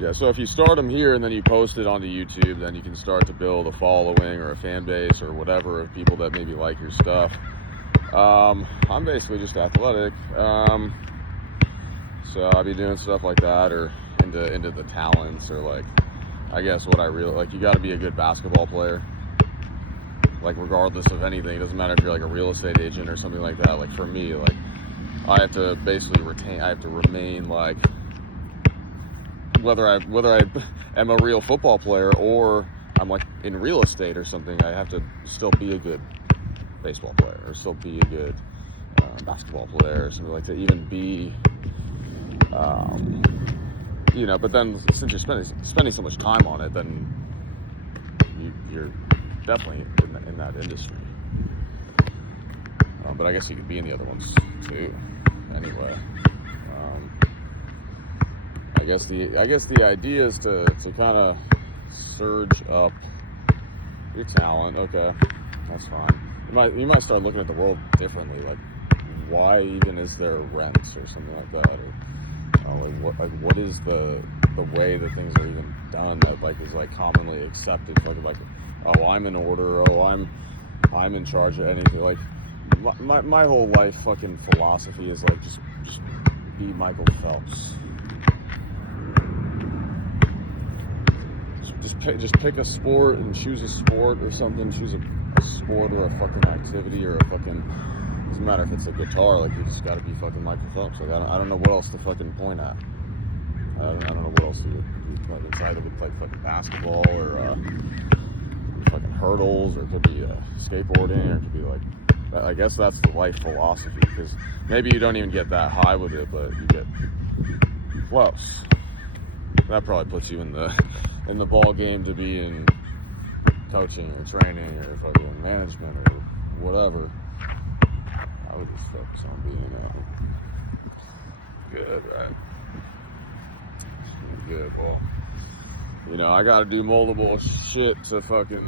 Yeah, so if you start them here and then you post it onto YouTube, then you can start to build a following or a fan base or whatever of people that maybe like your stuff. I'm basically just athletic, so I'll be doing stuff like that, or into the talents, or like, I guess what I really like. You got to be a good basketball player, like regardless of anything. It doesn't matter if you're like a real estate agent or something like that. Like for me, like I have to basically remain like, whether I am a real football player or I'm like in real estate or something, I have to still be a good baseball player or still be a good basketball player or something like that. Even be, but then since you're spending so much time on it, then you're definitely in that industry. But I guess you could be in the other ones too. Anyway, I guess the idea is to kind of surge up your talent. Okay, that's fine. You might start looking at the world differently. Like, why even is there rents or something like that? Or what is the way that things are even done that like is like commonly accepted? Like oh, I'm in order. Oh, I'm in charge of anything. Like my whole life fucking philosophy is like just be Michael Phelps. Just pick a sport and choose a sport or something. Choose a sport or a fucking activity or a fucking, doesn't matter if it's a guitar. Like you just got to be fucking Michael Phelps. Like I don't know what else to fucking point at. I don't know what else to do. It's either to play fucking basketball or fucking hurdles, or it could be skateboarding, or it could be like, I guess that's the life philosophy, because maybe you don't even get that high with it, but you get close. That probably puts you in the ball game to be in coaching or training or fucking management or whatever. I would just focus on being good, right? Good. Well, I got to do multiple shit to fucking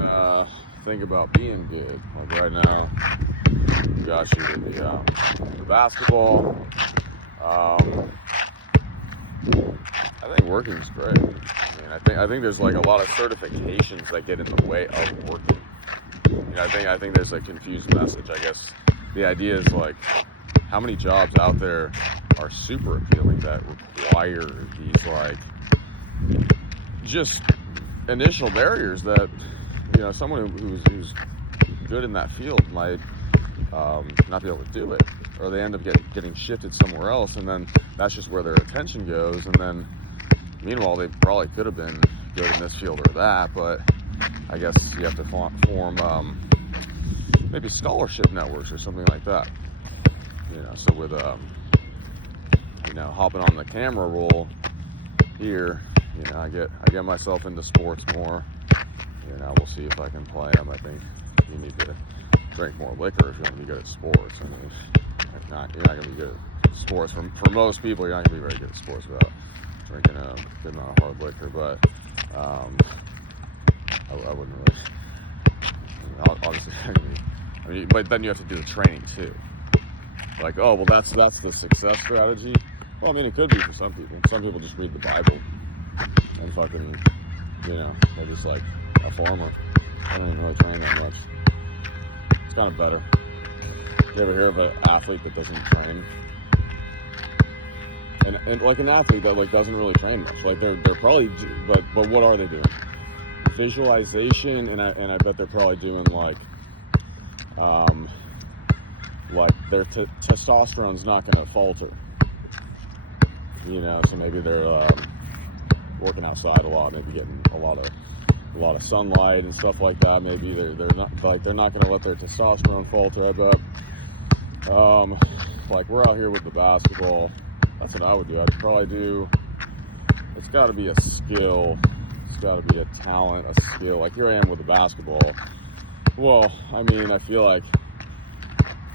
think about being good. Like right now, got you with the basketball. I think working is great. I think there's like a lot of certifications that get in the way of working. I think there's a confused message. I guess the idea is like, how many jobs out there are super appealing that require these like just initial barriers that someone who's good in that field might not be able to do it, or they end up getting shifted somewhere else, and then that's just where their attention goes, and then meanwhile they probably could have been good in this field or that, but I guess you have to form maybe scholarship networks or something like that. So with hopping on the camera roll here, I get myself into sports more. We'll see if I can play them. I think you need to drink more liquor if you want to be good at sports. You're not going to be good at sports. For most people, you're not going to be very good at sports without drinking a good amount of hard liquor. But I wouldn't really. Obviously, but then you have to do the training too. Like, oh, well, that's the success strategy. Well, it could be for some people. Some people just read the Bible and fucking, they're just like a farmer. I don't even really train that much. It's kind of better. You ever hear of an athlete that doesn't train? And like an athlete that like doesn't really train much. Like they're probably, but what are they doing? Visualization, and I bet they're probably doing like their testosterone's not going to falter. So maybe they're working outside a lot, maybe getting a lot of sunlight and stuff like that. Maybe they're not going to let their testosterone falter. I bet. Like we're out here with the basketball. That's what I would do. I'd probably do. It's got to be a skill. It's got to be a talent, a skill. Like here I am with the basketball. Well, I feel like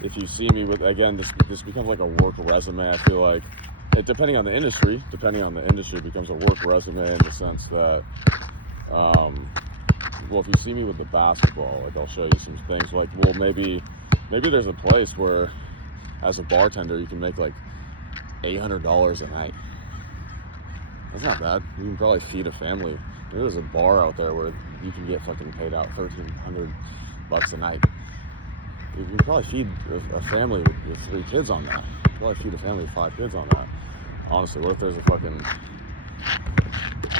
if you see me with, again, this becomes like a work resume. I feel like, depending on the industry, it becomes a work resume in the sense that, well, if you see me with the basketball, like I'll show you some things. Like, well, maybe there's a place where, as a bartender, you can make like $800 a night. That's not bad. You can probably feed a family. There's a bar out there where you can get fucking paid out $1,300 a night. You can probably feed a family with 3 kids on that. You can probably feed a family with 5 kids on that. Honestly, what if there's a fucking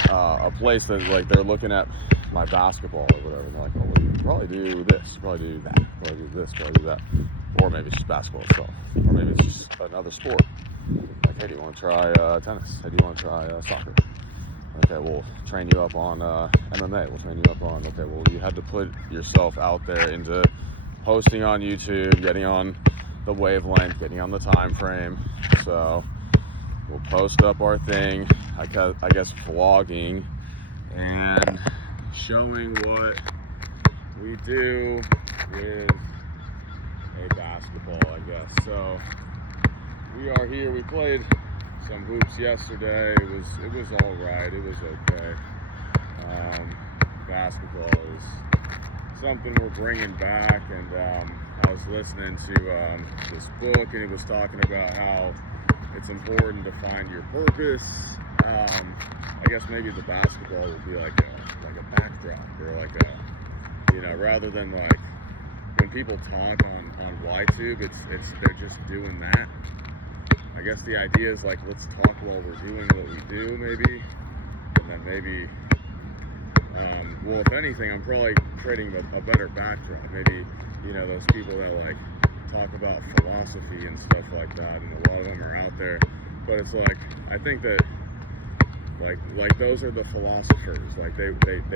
a place that like they're looking at my basketball or whatever, and they're like, oh, well, you can probably do this, probably do that, probably do this, probably do that, or maybe it's just basketball itself, or maybe it's just another sport. Like, hey, do you want to try tennis? Hey, do you want to try soccer? Okay, we'll train you up on MMA. We'll train you up on, okay, well, you had to put yourself out there into posting on YouTube, getting on the wavelength, getting on the time frame. So we'll post up our thing, I guess vlogging, and showing what we do with a basketball, I guess. So we are here. We played some hoops yesterday. It was all right. It was okay. Basketball is something we're bringing back, and I was listening to this book, and he was talking about how it's important to find your purpose. I guess maybe the basketball would be like a backdrop, or like a, rather than like when people talk on YTube, it's they're just doing that. I guess the idea is like, let's talk while we're doing what we do, maybe, and then maybe, well, if anything, I'm probably creating a better backdrop. Maybe, those people that like talk about philosophy and stuff like that, and a lot of them are out there, but it's like, I think that like those are the philosophers. Like they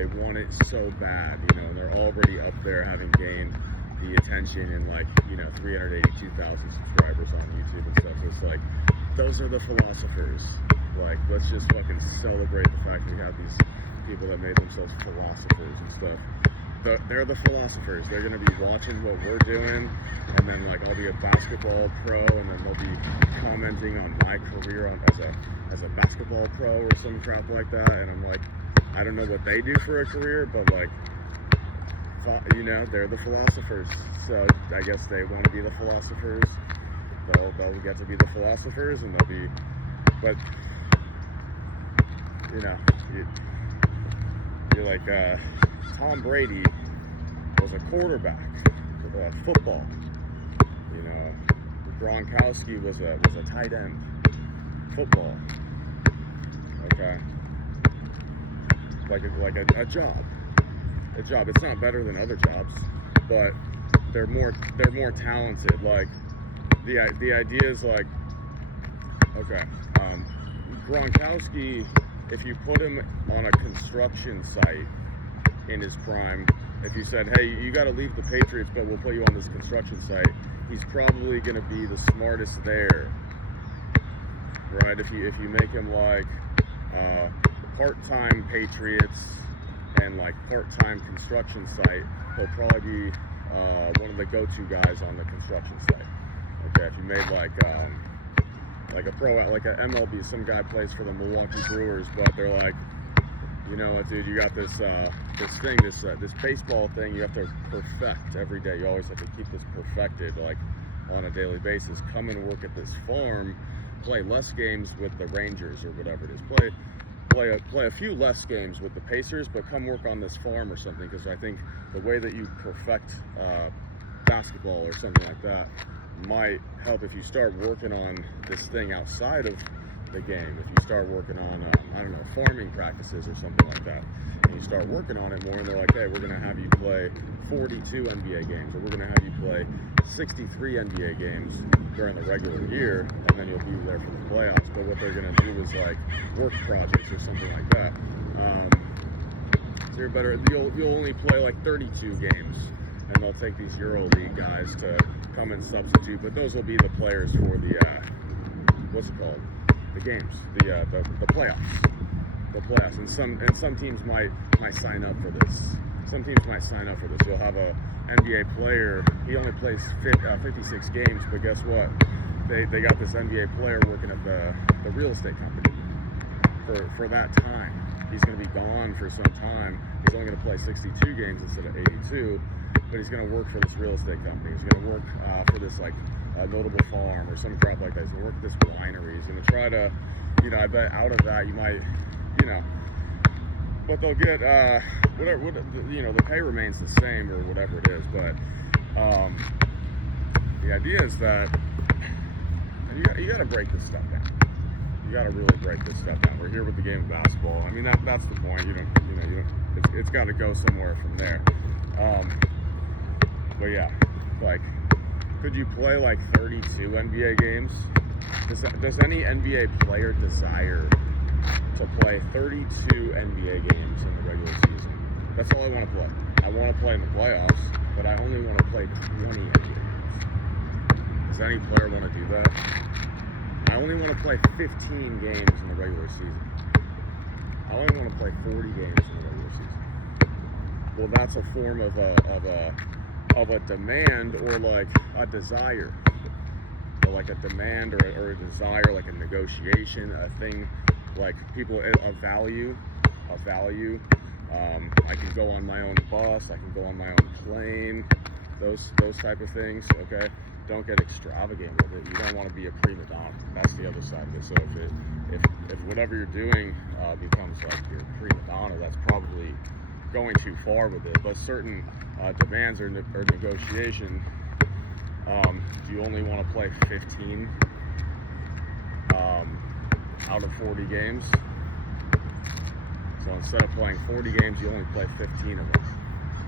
want it so bad, and they're already up there, having gained the attention and 382,000 subscribers on YouTube and stuff. So it's like, those are the philosophers. Like, let's just fucking celebrate the fact that we have these people that made themselves philosophers and stuff. They're the philosophers. They're gonna be watching what we're doing, and then I'll be a basketball pro, and then they'll be commenting on my career as a basketball pro or some crap like that. And I'm like, I don't know what they do for a career, but they're the philosophers. So I guess they want to be the philosophers. They'll get to be the philosophers, and they'll be, but you're like Tom Brady was a quarterback for football. Gronkowski was a tight end. Football. Okay. Like a job. A job. It's not better than other jobs, but they're more talented. Like the idea is okay, Gronkowski, if you put him on a construction site in his prime, if you said, hey, you got to leave the Patriots, but we'll put you on this construction site, he's probably going to be the smartest there, right? If you make him part-time Patriots and part-time construction site, he'll probably be one of the go-to guys on the construction site. Okay, if you made like a pro, like a MLB, some guy plays for the Milwaukee Brewers, but they're like, you know what, dude, you got this baseball thing you have to perfect every day. You always have to keep this perfected on a daily basis. Come and work at this farm, play less games with the Rangers or whatever it is. Play a few less games with the Pacers, but come work on this farm or something, because I think the way that you perfect basketball or something like that might help if you start working on this thing outside of the game. If you start working on, farming practices or something like that, and you start working on it more, and they're like, hey, we're going to have you play 42 NBA games, or we're going to have you play 63 NBA games during the regular year, and then you'll be there for the playoffs. But what they're going to do is work projects or something like that. So you'll only play 32 games, and they'll take these EuroLeague guys to come and substitute, but those will be the players for the what's it called? The games, the playoffs. The playoffs. And some teams might sign up for this. Some teams might sign up for this. You'll have a NBA player, he only plays 56 games, but guess what? They got this NBA player working at the real estate company for that time. He's going to be gone for some time. He's only going to play 62 games instead of 82, but he's going to work for this real estate company. He's going to work for this notable farm or some crap like that. He's going to work at this winery. He's going to try to, I bet out of that you might you know, but they'll get whatever, the pay remains the same or whatever it is. But the idea is that you got to break this stuff down. You got to really break this stuff down. We're here with the game of basketball. I mean, that's the point. It's got to go somewhere from there. But yeah, like, could you play like 32 NBA games? Does any NBA player desire to play 32 NBA games in the regular season? That's all I want to play. I want to play in the playoffs, but I only want to play 20 NBA games. Does any player want to do that? I only want to play 15 games in the regular season. I only want to play 40 games in the regular season. Well, that's a form of a demand, or like a desire, or like a demand or a desire, like a negotiation, a thing, like people, a value. I can go on my own bus, I can go on my own plane, those type of things. Okay, don't get extravagant with it. You don't want to be a prima donna. That's the other side of it. So if whatever you're doing becomes like your prima donna, that's probably going too far with it. But certain demands or negotiation, do you only want to play 15 out of 40 games? So instead of playing 40 games, you only play 15 of them.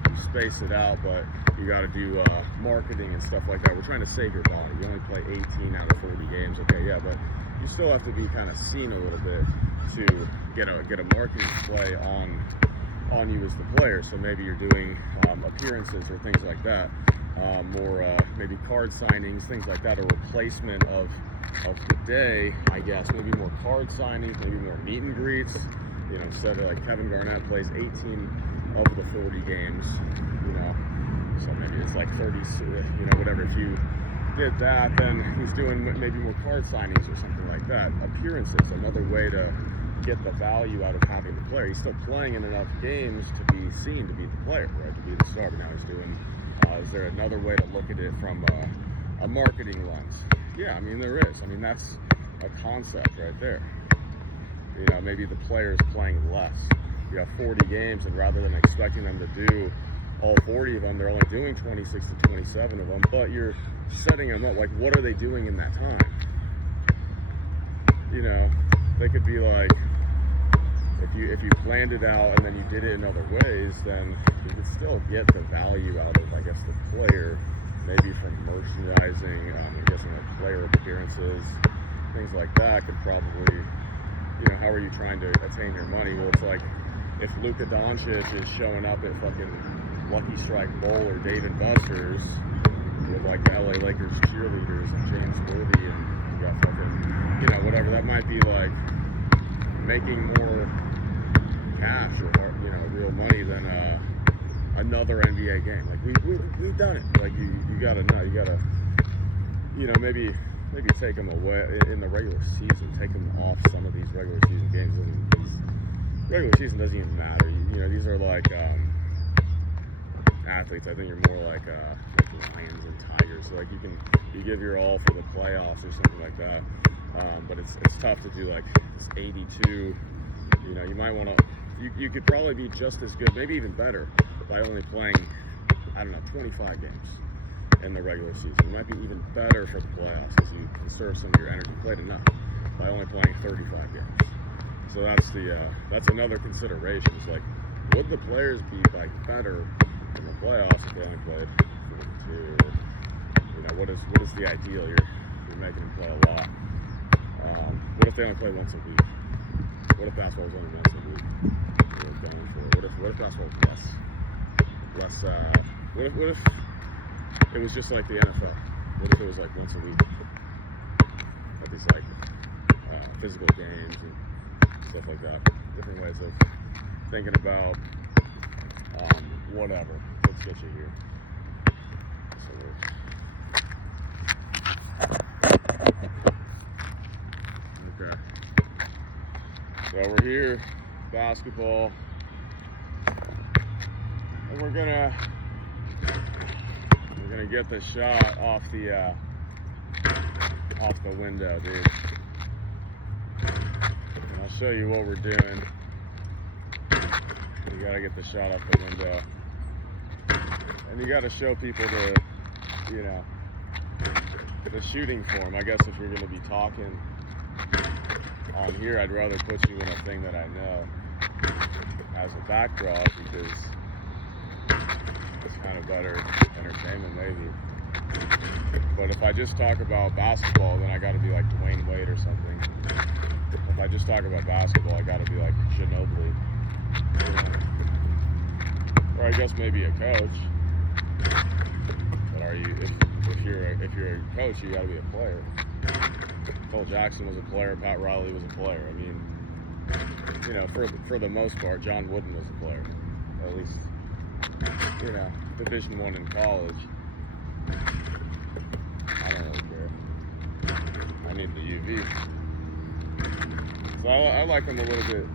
You space it out, but you got to do marketing and stuff like that. We're trying to save your body. You only play 18 out of 40 games. Okay, yeah, but you still have to be kind of seen a little bit to get a marketing play on you as the player. So maybe you're doing appearances or things like that, or maybe card signings, things like that, a replacement of the day, I guess. Maybe more card signings, maybe more meet and greets. Instead of like Kevin Garnett plays 18 of the 40 games, so maybe it's like 30, whatever. If you did that, then he's doing maybe more card signings or something like that. Appearances, another way to get the value out of having the player. He's still playing in enough games to be seen to be the player, right? To be the star. But now he's doing. Is there another way to look at it from a marketing lens? Yeah, I mean there is. I mean that's a concept right there. Maybe the player's playing less. You have 40 games, and rather than expecting them to do all 40 of them, they're only doing 26 to 27 of them. But you're setting them up. Like, what are they doing in that time? They could be like, if you planned it out and then you did it in other ways, then you could still get the value out of, I guess, the player. Maybe from merchandising, I'm guessing like player appearances, things like that could probably. How are you trying to attain your money? Well, it's like if Luka Doncic is showing up at fucking Lucky Strike Bowl or Dave & Buster's with like the LA Lakers cheerleaders and James Worthy and you got fucking, whatever, that might be like making more cash or, real money than another NBA game. Like we've done it. Like you gotta know, you gotta, maybe take them away in the regular season. Take them off some of these regular season games. Regular season doesn't even matter. These are like athletes. I think you're more like lions and tigers. So like you give your all for the playoffs or something like that. But it's tough to do like this 82. You might want to. You could probably be just as good, maybe even better, by only playing 25 games. In the regular season. It might be even better for the playoffs as you conserve some of your energy. Played enough by only playing 35 games. So that's another consideration. It's like, would the players be like better in the playoffs if they only played 42? What is the ideal? You're making them play a lot. What if they only play once a week? What if basketball was only once a week? What if basketball was less? What if it was just like the NFL? What if it was like once a week? Like these like physical games and stuff like that. Different ways of thinking about whatever. Let's get you here. Okay. So we're here, basketball, and we're gonna get the shot off the window, dude. And I'll show you what we're doing. gotta get the shot out the window. And you gotta show people the shooting form. I guess if you're gonna be talking on here, I'd rather put you in a thing that I know as a backdrop, because it's kind of better entertainment maybe. But if I just talk about basketball, then I gotta be like Dwayne Wade or something. If I just talk about basketball, I gotta be like Ginobili. Or I guess maybe a coach. But if you're a coach, you gotta be a player. Phil Jackson was a player, Pat Riley was a player. I mean, for the most part, John Wooden was a player. At least, Division I in college. I don't really care. I need the UV. So I like them a little bit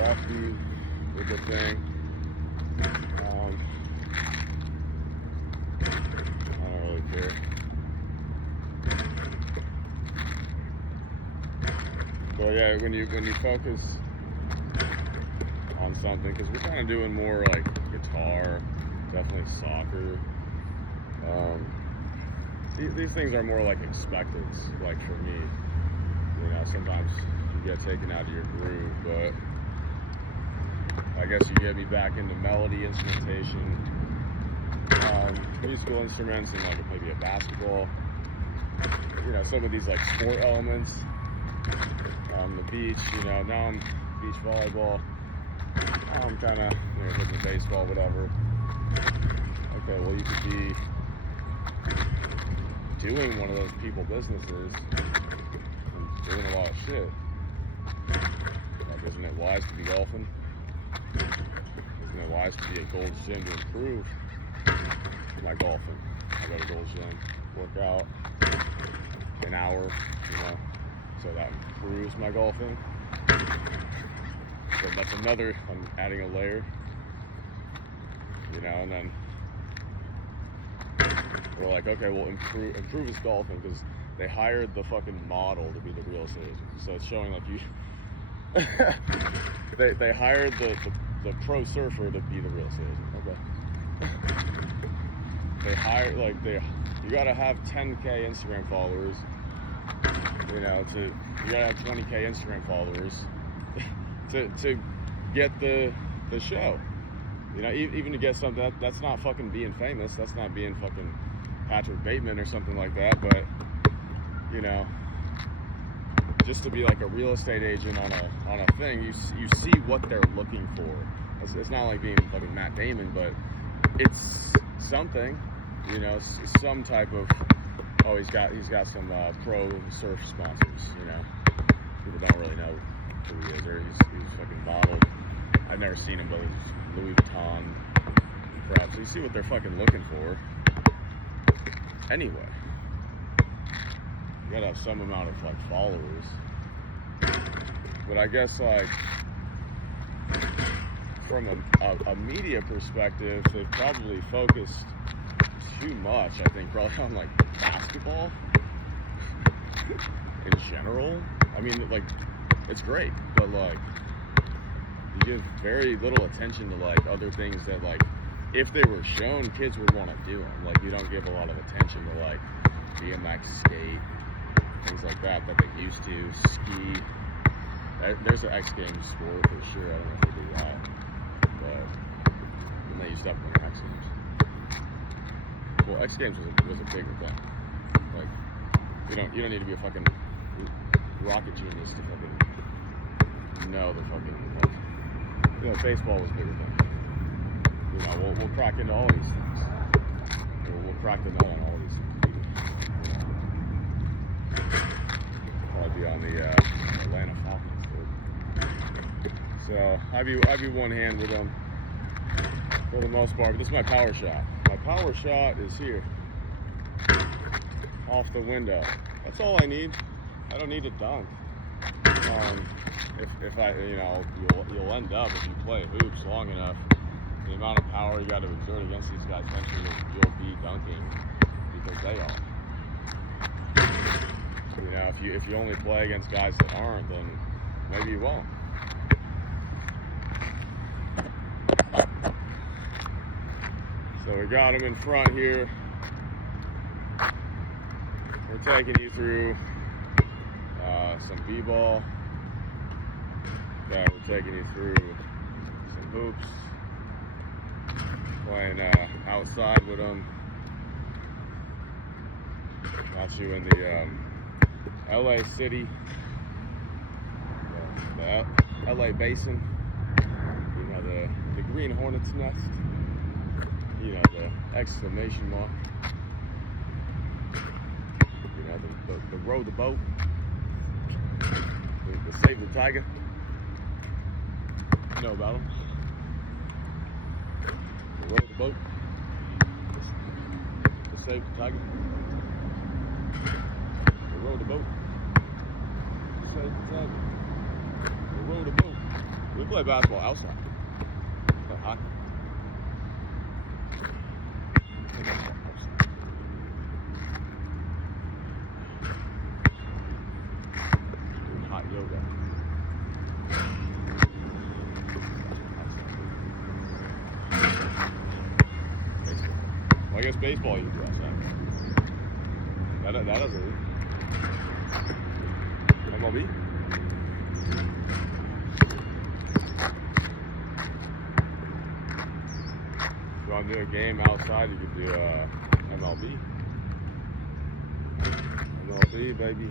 lefty with the thing. I don't really care. But yeah, when you focus on something, because we're kind of doing more like guitar, definitely soccer. These things are more like expectants, like for me. Sometimes you get taken out of your groove, but I guess you get me back into melody, instrumentation, musical instruments, and like maybe a basketball. Some of these like sport elements. The beach, now I'm beach volleyball. Now I'm kind of hitting baseball, whatever. Okay, well, you could be doing one of those people businesses and doing a lot of shit. Like, isn't it wise to be golfing? Isn't it wise to be at Gold's Gym to improve my golfing? I go to Gold's Gym, work out an hour, so that improves my golfing. So that's another, I'm adding a layer, and then we're like, okay, well, improve his golfing, because they hired the fucking model to be the real estate agent. So it's showing like they hired the pro surfer to be the real estate agent. Okay. They hired, you gotta have 10K Instagram followers. You gotta have 20K Instagram followers to get the show. Even to get something that's not fucking being famous. That's not being fucking Patrick Bateman or something like that. But just to be like a real estate agent on a thing, you see what they're looking for. It's not like being fucking Matt Damon, but it's something. Some type of. Oh, he's got some pro surf sponsors. People don't really know who he is. Or he's fucking modeled. I've never seen him, but he's Louis Vuitton crap. So you see what they're fucking looking for. Anyway, you gotta have some amount of like followers. But I guess like from a media perspective, they've probably focused too much, I think, probably on like basketball in general. I mean, like, it's great, but like you give very little attention to like other things that, like, if they were shown, kids would want to do them. Like, you don't give a lot of attention to like BMX, skate, things like that they used to. Ski. There's an X Games sport for sure. I don't know if they do that, but they used to have Winter X Games. Well, X Games was a bigger thing. Like, you don't need to be a fucking rocket genius to fucking know the fucking, like, baseball was a bigger thing. We'll crack into all these things. We'll crack the nut on all these things. I'll be on the Atlanta Falcons, dude. So I'd be one hand with them for the most part. But this is my power shot. My power shot is here, off the window. That's all I need. I don't need to dunk. If I, you'll end up, if you play hoops long enough, the amount of power you got to exert against these guys, eventually you'll be dunking, because they are. If you only play against guys that aren't, then maybe you won't. So we got him in front here. We're taking you through some b-ball. We're taking you through some hoops. Playing outside with them. Got you in the LA City, the LA Basin. You know, the Green Hornet's nest. You know, the exclamation mark. You know, the row the boat. The save the tiger. You know about them. The row the boat. The save the tiger. The row the boat. The save the tiger. The row the boat. We play basketball outside. Play hockey. Doing hot yoga. Baseball. Well, I guess baseball you can do outside. That doesn't leave. MLB? If you want to do a game outside, you could do MLB. MLB, baby.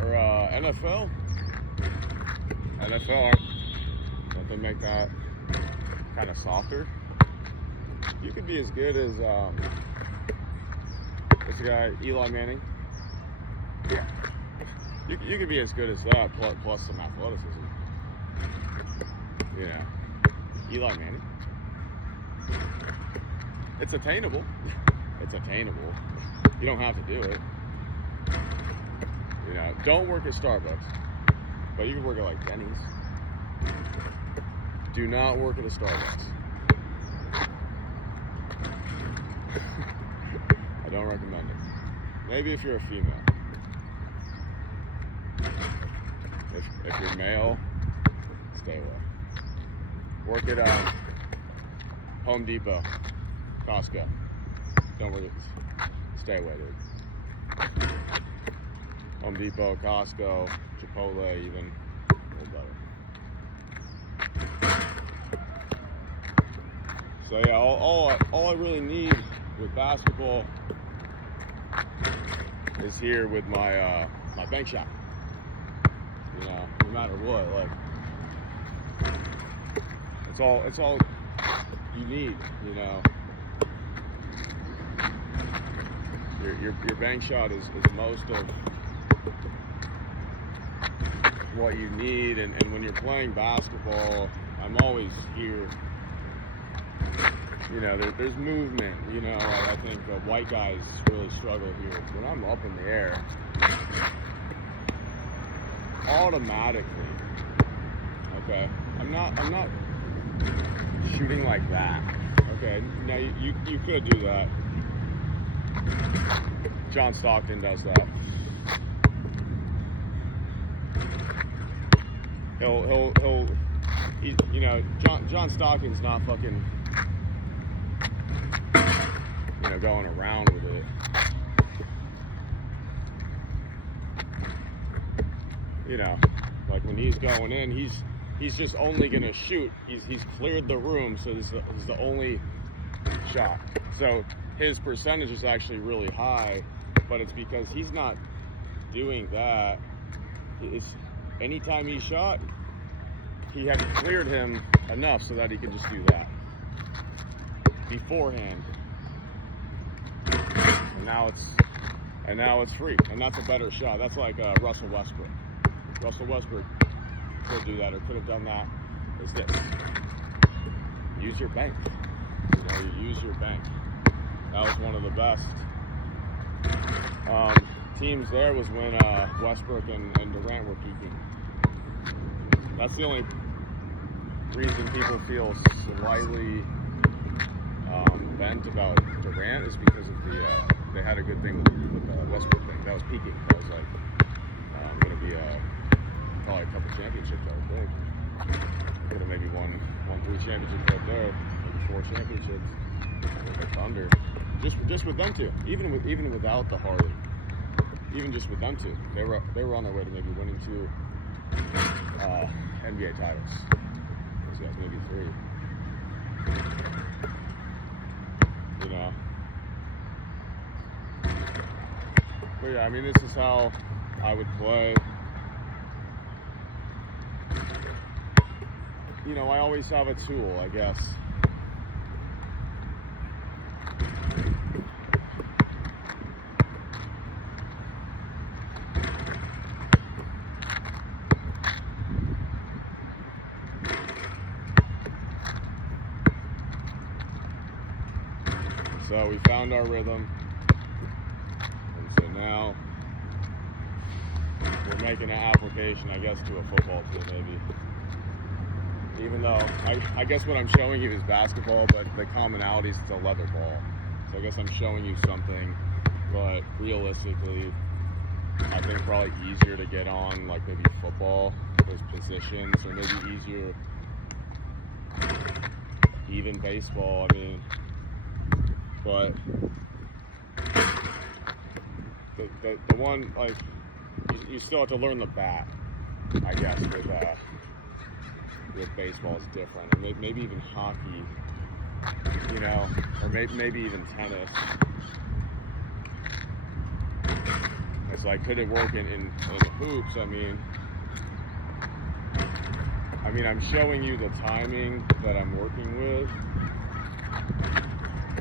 Or NFL. NFL, don't they make that kind of softer? You could be as good as this guy, Eli Manning. Yeah. You could be as good as that, plus some athleticism. You know, Eli Manning. It's attainable. It's attainable. You don't have to do it. You know, don't work at Starbucks, but you can work at like Denny's. Do not work at a Starbucks. I don't recommend it. Maybe if you're a female. If you're male, stay away. Work at Home Depot, Costco. Don't work at, stay away, dude. Home Depot, Costco, Chipotle, even a little better. So yeah, all I really need with basketball is here with my my bank shot. You know, no matter what, like it's all you need. You know, your bank shot is most of what you need, and when you're playing basketball, I'm always here. You know, there's movement. You know, I think white guys really struggle here. When I'm up in the air, automatically, okay, I'm not shooting like that. Okay, now you could do that. John Stockton does that. You know, John Stockton's not fucking, you know, going around with it. You know, like when he's going in, he's just only gonna shoot. He's cleared the room, so this is the only shot. So his percentage is actually really high, but it's because he's not doing that. It's anytime he shot, he had cleared him enough so that he could just do that beforehand. And now it's free, and that's a better shot. That's like Russell Westbrook. Russell Westbrook could do that, or could have done that. Is this? Use your bank. You know, you use your bank. That was one of the best teams there was when Westbrook and Durant were peaking. That's the only reason people feel slightly bent about Durant is because of they had a good thing with the Westbrook thing. That was peaking. That was like going to be probably a couple championships, I would think. Could have maybe won 3 championships right there, maybe 4 championships with the Thunder. Just with them two, even without the Harley, even just with them two, they were on their way to maybe winning 2 NBA titles. Those guys maybe 3. You know. But yeah, I mean, this is how I would play. You know, I always have a tool, I guess. So we found our rhythm, and so now we're making an application, I guess, to a football team maybe. Even though I guess what I'm showing you is basketball, but the commonality is it's a leather ball. So I guess I'm showing you something, but realistically, I think probably easier to get on like maybe football, those positions, or maybe easier even baseball. I mean. But the one, like, you still have to learn the bat, I guess, with baseball is different. Or maybe even hockey, you know, or maybe even tennis. It's like, could it work in hoops? I mean, I'm showing you the timing that I'm working with.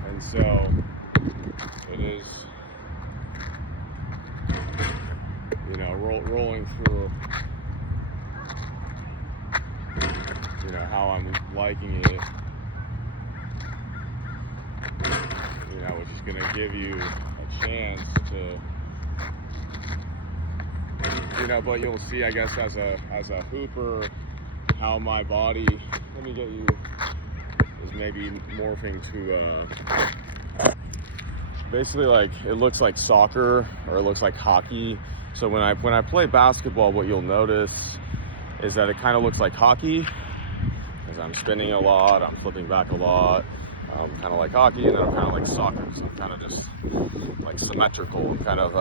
And so it is, you know, rolling through, you know, how I'm liking it, you know, which is going to give you a chance to, you know, but you'll see, I guess, as a hooper, how my body, let me get you, is maybe morphing to basically, like, it looks like soccer or it looks like hockey. So when I play basketball, what you'll notice is that it kind of looks like hockey, because I'm spinning a lot, I'm flipping back a lot, kind of like hockey, and then I'm kind of like soccer. So I'm kind of just like symmetrical and kind of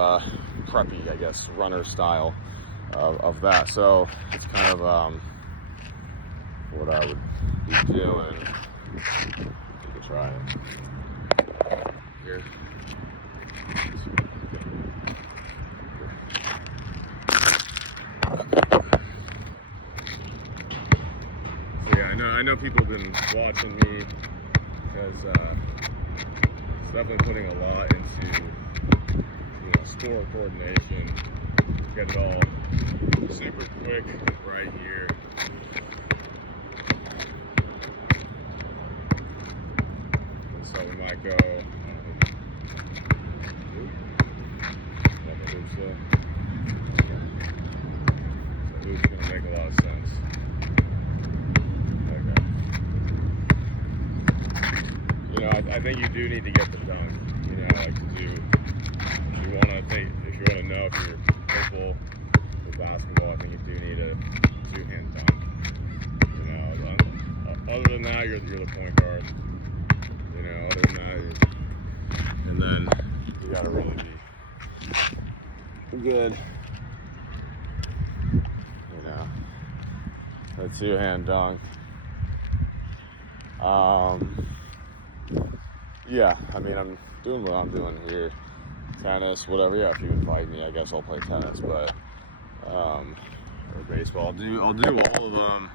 preppy, I guess, runner style of that. So it's kind of what I would be doing. You can try it. Here. So yeah, I know people have been watching me because it's definitely putting a lot into, you know, sport coordination. Get it all super quick right here. So we might go, so it's going to make a lot of sense. Okay. You know, I think you do need to get the dunk. You know, like to do, if you want to know if you're capable of basketball, I think you do need a 2-hand dunk. You know, other than that, you're the point guard. You know, other than that, and then you gotta really be good. You know, a 2-hand dunk. Yeah, I mean, I'm doing what I'm doing here. Tennis, whatever. Yeah, if you invite me, I guess I'll play tennis. But or baseball. I'll do all of them.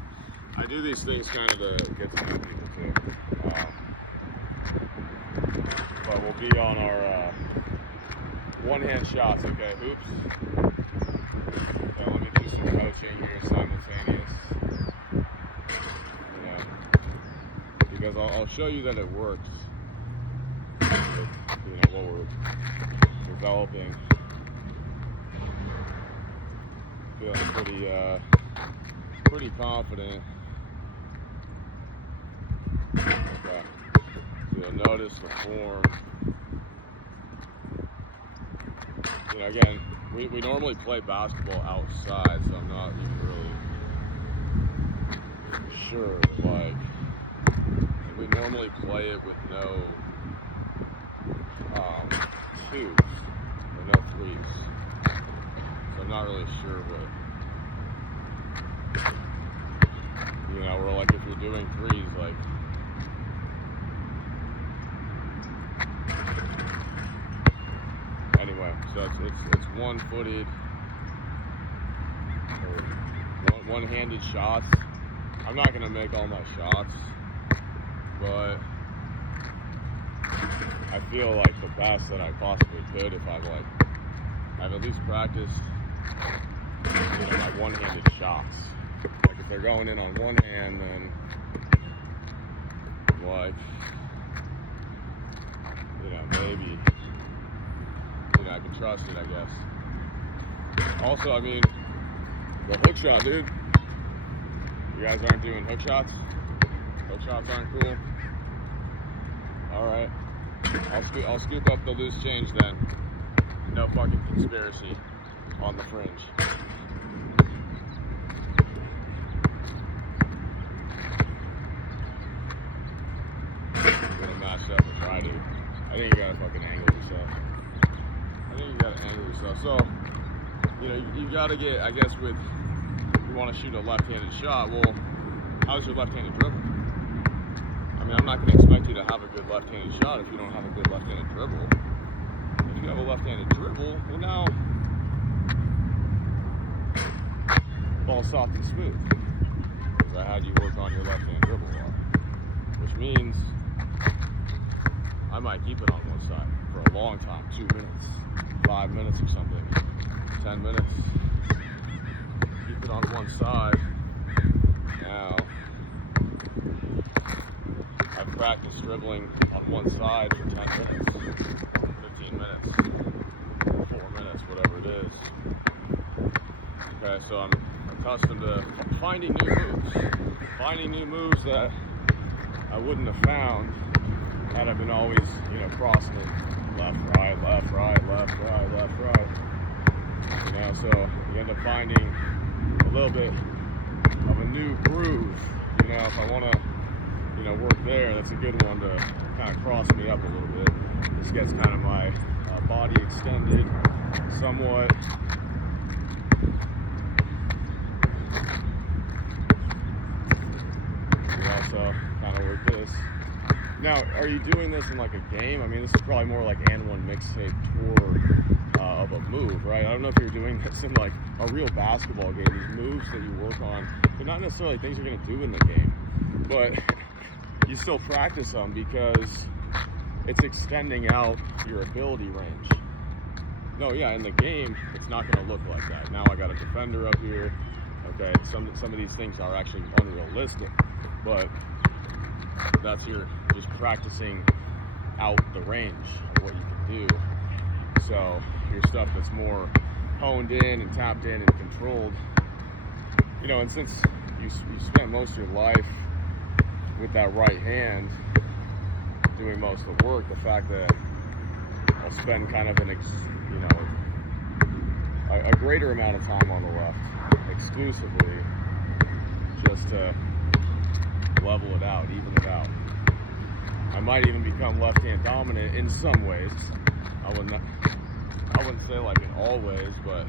I do these things kind of to get to know people too. But we'll be on our 1-hand shots, okay? Hoops. So let me do some coaching here simultaneous. You know, because I'll show you that it works. With, you know, what we're developing. Feeling pretty confident. Okay. You'll notice the form. You know, again, we normally play basketball outside, so I'm not even really sure, like, we normally play it with no twos or no threes. So I'm not really sure what, we're like, if you're doing threes, like, anyway, so it's one-footed, or one-handed shots. I'm not gonna make all my shots, but I feel like the best that I possibly could if I've at least practiced, my one-handed shots. Like if they're going in on one hand, then like, maybe, I can trust it, I guess. Also, I mean, the hook shot, dude. You guys aren't doing hook shots? Hook shots aren't cool? Alright. I'll scoop up the loose change then. No fucking conspiracy on the fringe. I'm gonna match up with Ryder. I think you gotta fucking angle yourself. So, you gotta get, I guess, with, you want to shoot a left-handed shot, well, how's your left-handed dribble? I mean, I'm not going to expect you to have a good left-handed shot if you don't have a good left-handed dribble. If you have a left-handed dribble, well, now, ball soft and smooth. Because I had you work on your left-hand dribble a lot. Which means I might keep it on one side for a long time, 2 minutes, 5 minutes or something, 10 minutes. Keep it on one side. Now, I've practiced dribbling on one side for 10 minutes, 15 minutes, 4 minutes, whatever it is. Okay, so I'm accustomed to finding new moves that I wouldn't have found had I been always, crossing it left, right, left, right, left, right, left, right. So you end up finding a little bit of a new groove. If I want to, work there, that's a good one to kind of cross me up a little bit. This gets kind of my body extended somewhat. So kind of work this. Now, are you doing this in like a game? I mean, this is probably more like And1 mixtape tour of a move, right? I don't know if you're doing this in like a real basketball game. These moves that you work on, they're not necessarily things you're going to do in the game, but you still practice them because it's extending out your ability range. No, yeah, in the game, it's not going to look like that. Now I got a defender up here. Okay, some of these things are actually unrealistic, but that's your just practicing out the range of what you can do. So your stuff that's more honed in and tapped in and controlled, and since you spent most of your life with that right hand doing most of the work, the fact that I'll spend kind of a greater amount of time on the left exclusively just to level it out, even it out. I might even become left-hand dominant in some ways. I wouldn't say like in all ways, but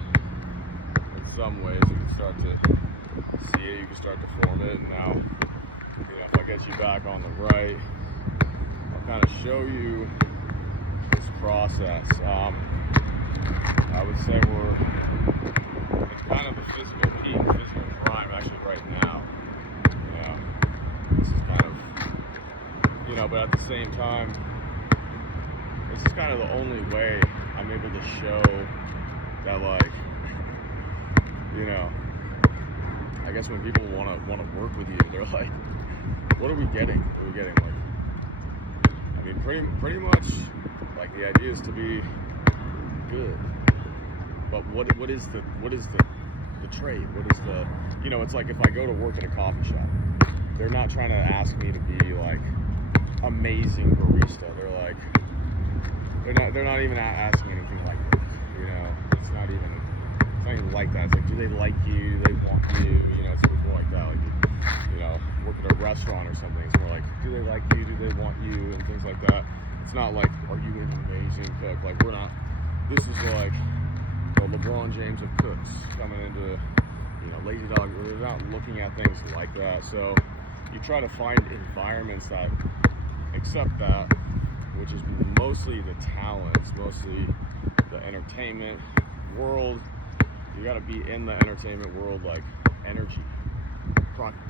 in some ways you can start to see it, you can start to form it. And now, if I get you back on the right, I'll kind of show you this process. I would say it's kind of the physical peak, physical prime actually right now. This is kind of, but at the same time, this is kind of the only way I'm able to show that, like, I guess when people want to work with you, they're like, what are we getting? What are we getting? Like, I mean, pretty much, like, the idea is to be good. But what is the trade? What is the, it's like if I go to work at a coffee shop, they're not trying to ask me to be like amazing barista. They're not even asking anything like this. It's not even like that. It's like, do they like you? Do they want you? It's people like that. Like, you know, work at a restaurant or something. It's more like, do they like you? Do they want you? And things like that. It's not like, are you an amazing cook? Like, we're not. This is like the LeBron James of cooks coming into, you know, Lazy Dog. We're not looking at things like that. So you try to find environments that accept that, which is mostly the talents, mostly the entertainment world. You got to be in the entertainment world, like energy,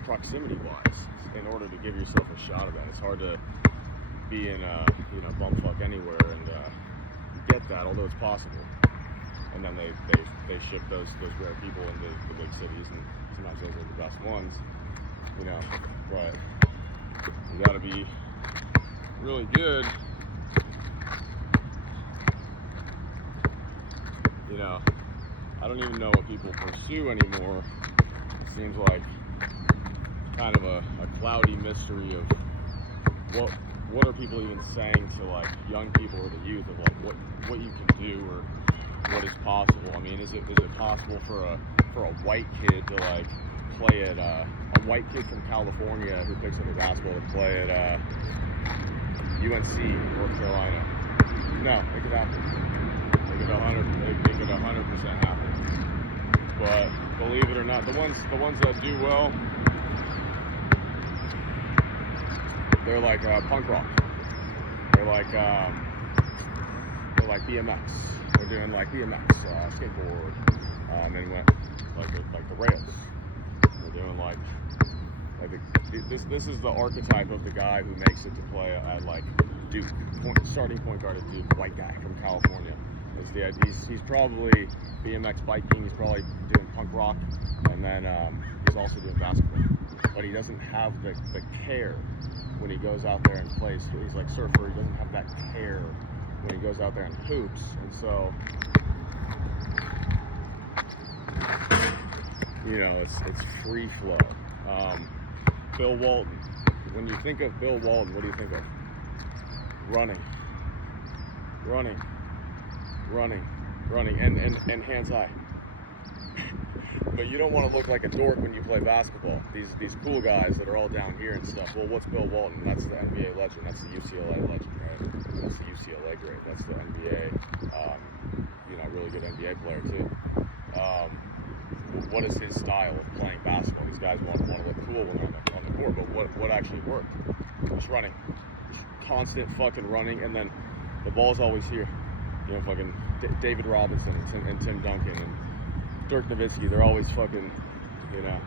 proximity wise, in order to give yourself a shot at that. It's hard to be in you know, bumfuck anywhere and get that, although it's possible. And then they ship those rare people into the big cities, and sometimes those are the best ones, you know. But you got to be really good, you know. I don't even know what people pursue anymore. It seems like kind of a cloudy mystery of what are people even saying to like young people or the youth of like what you can do or what is possible. I mean, is it possible for a white kid to like play at a white kid from California who picks up a basketball to play at UNC, North Carolina? No, it could happen. It could 100% happen. But believe it or not, the ones that do well, they're like punk rock. They're like BMX. They're doing like BMX, skateboard, and went like the rails. They're doing like this is the archetype of the guy who makes it to play at like Duke, starting point guard at Duke, white guy from California. He's probably BMX biking, he's probably doing punk rock, and then he's also doing basketball. But he doesn't have the care when he goes out there and plays. He's like surfer, he doesn't have that care when he goes out there and hoops. And so, you know, it's free flow. Bill Walton. When you think of Bill Walton, what do you think of? Running, and hands high. But you don't want to look like a dork when you play basketball. These cool guys that are all down here and stuff. Well, what's Bill Walton? That's the NBA legend. That's the UCLA legend, right? That's the UCLA great. That's the NBA, you know, really good NBA player too. What is his style of playing basketball? These guys want to look cool when they're on the court, but what actually worked? Just running, just constant fucking running, and then the ball's always here. You know, fucking David Robinson and Tim Duncan and Dirk Nowitzki, they're always fucking, you know,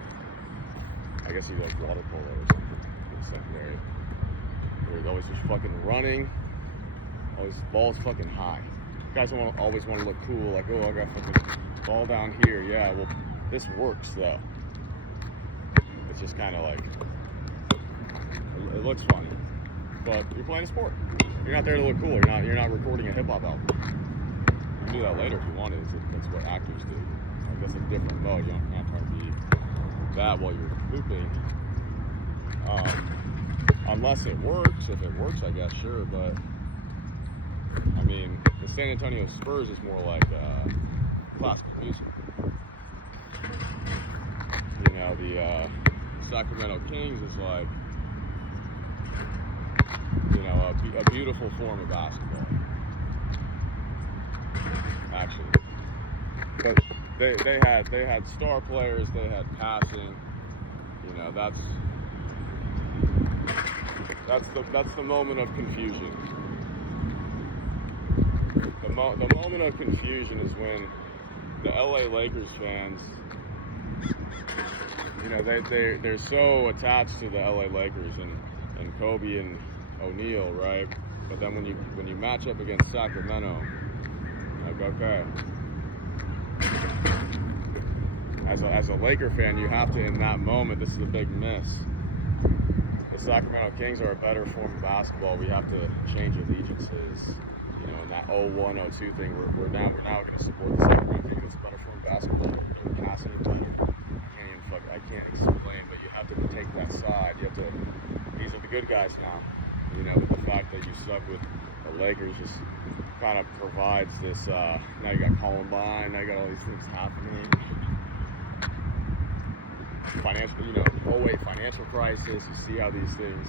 I guess he does water polo or something in secondary. They're always just fucking running, always ball's fucking high. Guys don't always want to look cool, like, oh, I got fucking ball down here. Yeah, well, this works though. It's just kind of like, it looks funny, but you're playing a sport. You're not there to look cool. You're not recording a hip hop album. You can do that later if you wanted. That's what actors do. Like, that's a different mode. You're not trying to be that while you're hooping. Unless it works. If it works, I guess, sure. But I mean, the San Antonio Spurs is more like classical music. You know, the Sacramento Kings is like, you know, a beautiful form of basketball, actually. But they had star players, they had passing. You know, that's the moment of confusion. The moment of confusion is when the LA Lakers fans, you know, they're so attached to the LA Lakers and Kobe and O'Neal, right? But then when you match up against Sacramento, like, okay, as a Laker fan, you have to, in that moment, this is a big miss. The Sacramento Kings are a better form of basketball. We have to change allegiances. You know, in that 01-02 thing, we're now going to support the Sacramento Kings. It's a better form of basketball. They're passing it better. I can't explain, but you have to take that side. You have to. These are the good guys now. You know, the fact that you stuck with the Lakers just kind of provides this. Now you got Columbine. Now you got all these things happening. financial, 08 financial crisis. You see how these things,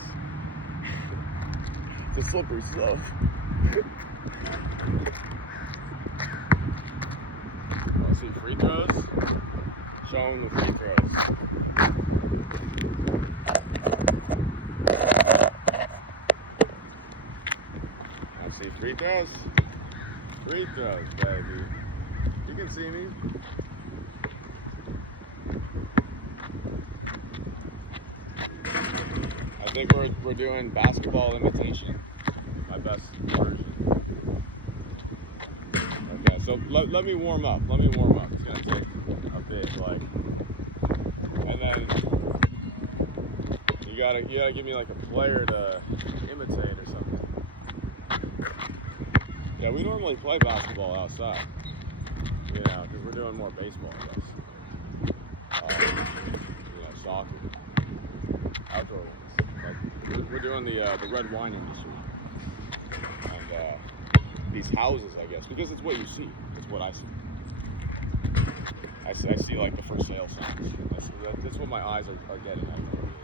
it's a slippery slope. Want to see free throws? Show them the free throws. Want to see free throws? Free throws, baby. You can see me. I think we're doing basketball imitation. My best version. Okay, so let me warm up. It's gonna take a bit, and then you gotta give me like a player to imitate or something. Yeah, we normally play basketball outside, because we're doing more baseball, I guess. Soccer, outdoor ones. Like we're doing the red wine industry, and these houses, I guess, because it's what you see. It's what I see. I see like the for sale signs. That's what my eyes are getting. I don't know what it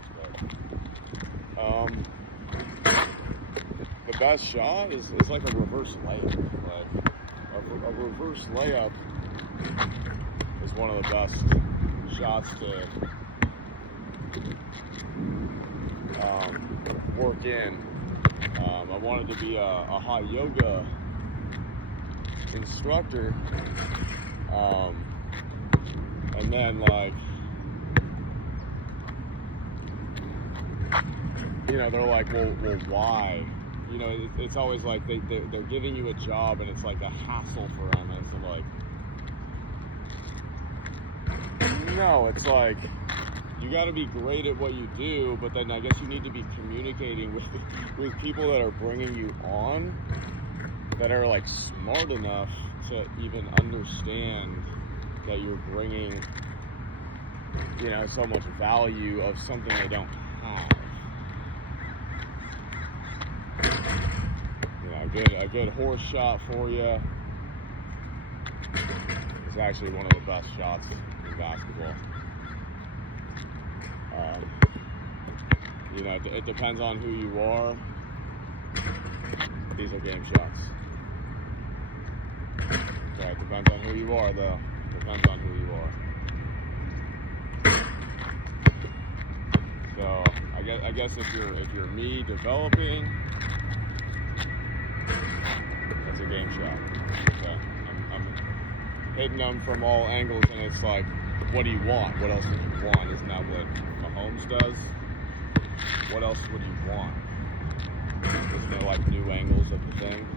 is, but the best shot is like a reverse layup. Like a reverse layup is one of the best shots to work in. I wanted to be a hot yoga instructor, and then they're like, well, why? It's always like they're giving you a job and it's like a hassle for them, and it's like, no, it's like, you got to be great at what you do, but then I guess you need to be communicating with people that are bringing you on, that are like smart enough to even understand that you're bringing, so much value of something they don't have. A good horse shot for you is actually one of the best shots in basketball. It depends on who you are. These are game shots. Okay, it depends on who you are, though. Depends on who you are. So I guess if you're me developing, it's a game shot. Okay, I'm hitting them from all angles, and it's like, what do you want? What else would you want? Isn't that what Mahomes does? What else would you want? Isn't there like new angles of the thing?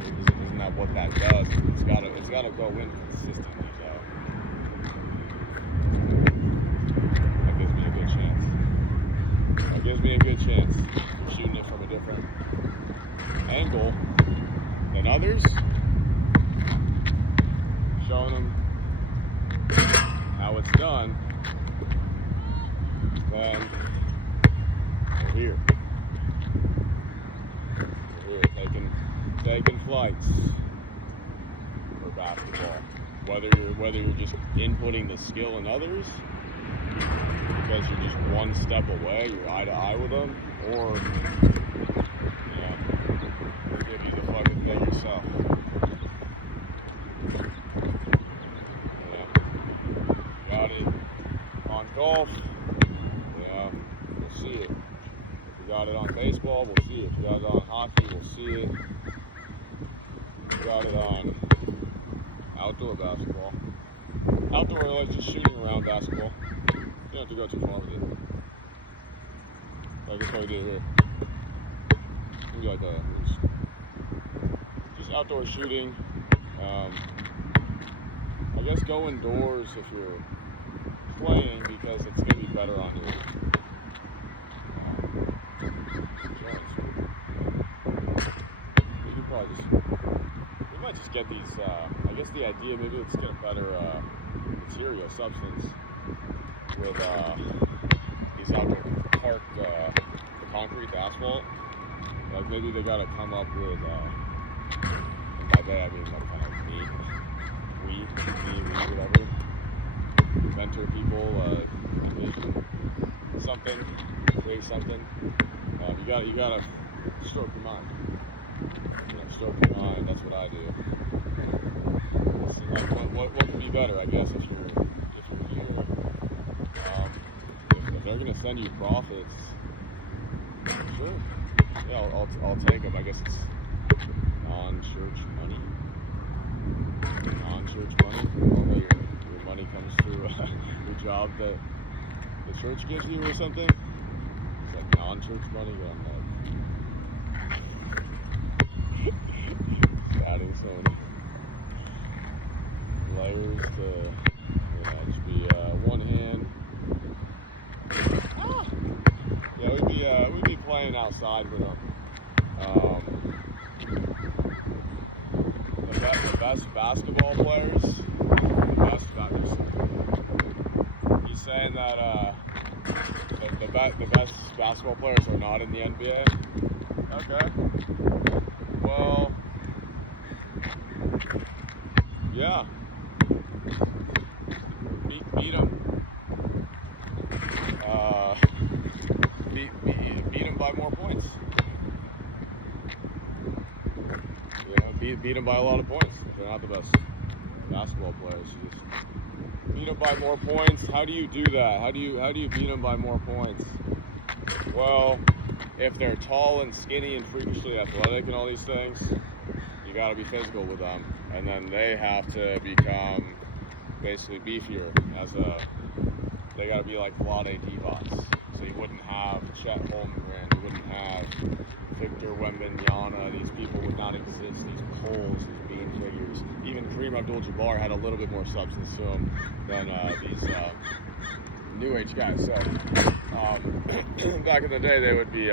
Isn't that what that does? It's gotta go in consistently, so that gives me a good chance. That gives me a good chance of shooting it from a different angle than others. Showing them how it's done. Then we're here. Taking flights for basketball. Whether you're just inputting the skill in others because you're just one step away, you're eye to eye with them, or they give you the fucking thing yourself. Got it on golf. We'll see it. If you got it on baseball, we'll see it. If you got it on hockey, we'll see it. If you got it on outdoor basketball. Outdoor, like just shooting around basketball. You don't have to go too far with it. I guess what we did here. Maybe like just outdoor shooting. I guess go indoors if you're playing, because it's going to be better on your joints. We might just get these, I guess the idea, maybe let's get a better material, substance with these outdoor parked, the concrete, the asphalt. Like maybe they got to come up with, and by that I mean some kind of weed, whatever. mentor people, envision something, create something. You gotta stroke your mind. Stroke your mind. That's what I do. So like, what could be better? I guess if you're here, if they're gonna send you profits, sure. Yeah, I'll take them. I guess it's non-church money. Non-church money. Normally your money comes through your job that the church gives you or something. It's like non-church money. I'm like, adding so many layers to just be one hand. Yeah, we'd be playing outside with them. The best basketball players. He's saying that the best basketball players are not in the NBA. Okay. Well, yeah. Beat them. Beat them by more points. Beat them by a lot of points. They're not the best basketball players. You just beat them by more points. How do you do that? How do you beat them by more points? Well, if they're tall and skinny and freakishly athletic and all these things, you got to be physical with them, and then they have to become basically beefier. They got to be like Vlade Divac. So you wouldn't have Chet Holmgren, you wouldn't have Victor Wembanyama. These people would not exist. These poles, these bean figures. Even Kareem Abdul-Jabbar had a little bit more substance to him than these new age guys. So back in the day, they would be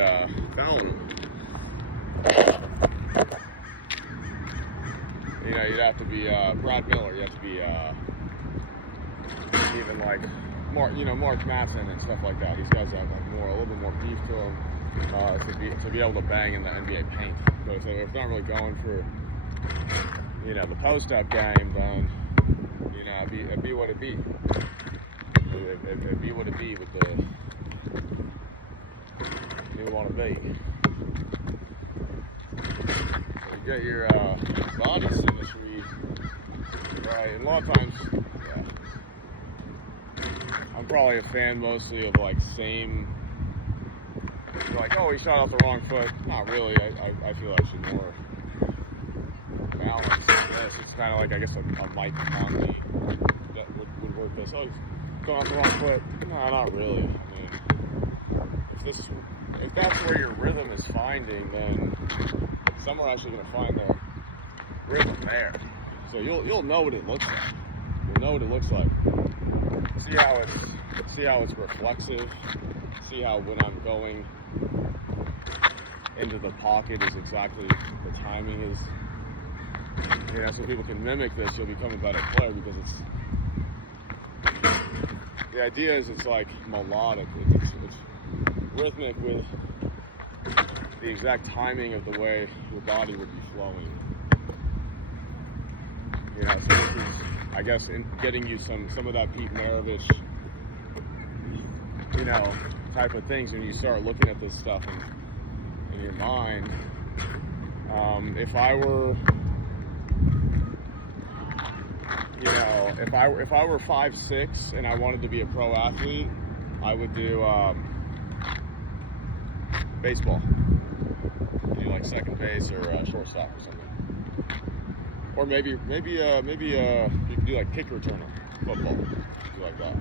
fouling them. You'd have to be Brad Miller. You have to be even like Mark Madsen and stuff like that. These guys have like a little bit more beef to them to be able to bang in the NBA paint. So if it's not really going for the post-up game, then it'd be what it be. It'd be what it be with the you want to be. So you get your body symmetry right, and a lot of times, yeah. I'm probably a fan mostly of like same. Like, oh, he shot out the wrong foot. Not really. I feel actually more balanced. Yes, it's kind of like, I guess, a Mike Conley that would work this. Oh, he's going out the wrong foot. No, not really. I mean, if that's where your rhythm is finding, then some are actually going to find their rhythm there. So you'll know what it looks like. You'll know what it looks like. See how it's reflexive. See how when I'm going into the pocket is exactly the timing is. So people can mimic this, you'll become a better player because the idea is it's like melodic, it's rhythmic with the exact timing of the way your body would be flowing. So this is, I guess, in getting you some of that Pete Maravich, type of things when you start looking at this stuff in your mind. If I were 5'6" and I wanted to be a pro athlete, I would do baseball. Do like second base or shortstop or something. Or maybe you could do like kick returner, football, do like that.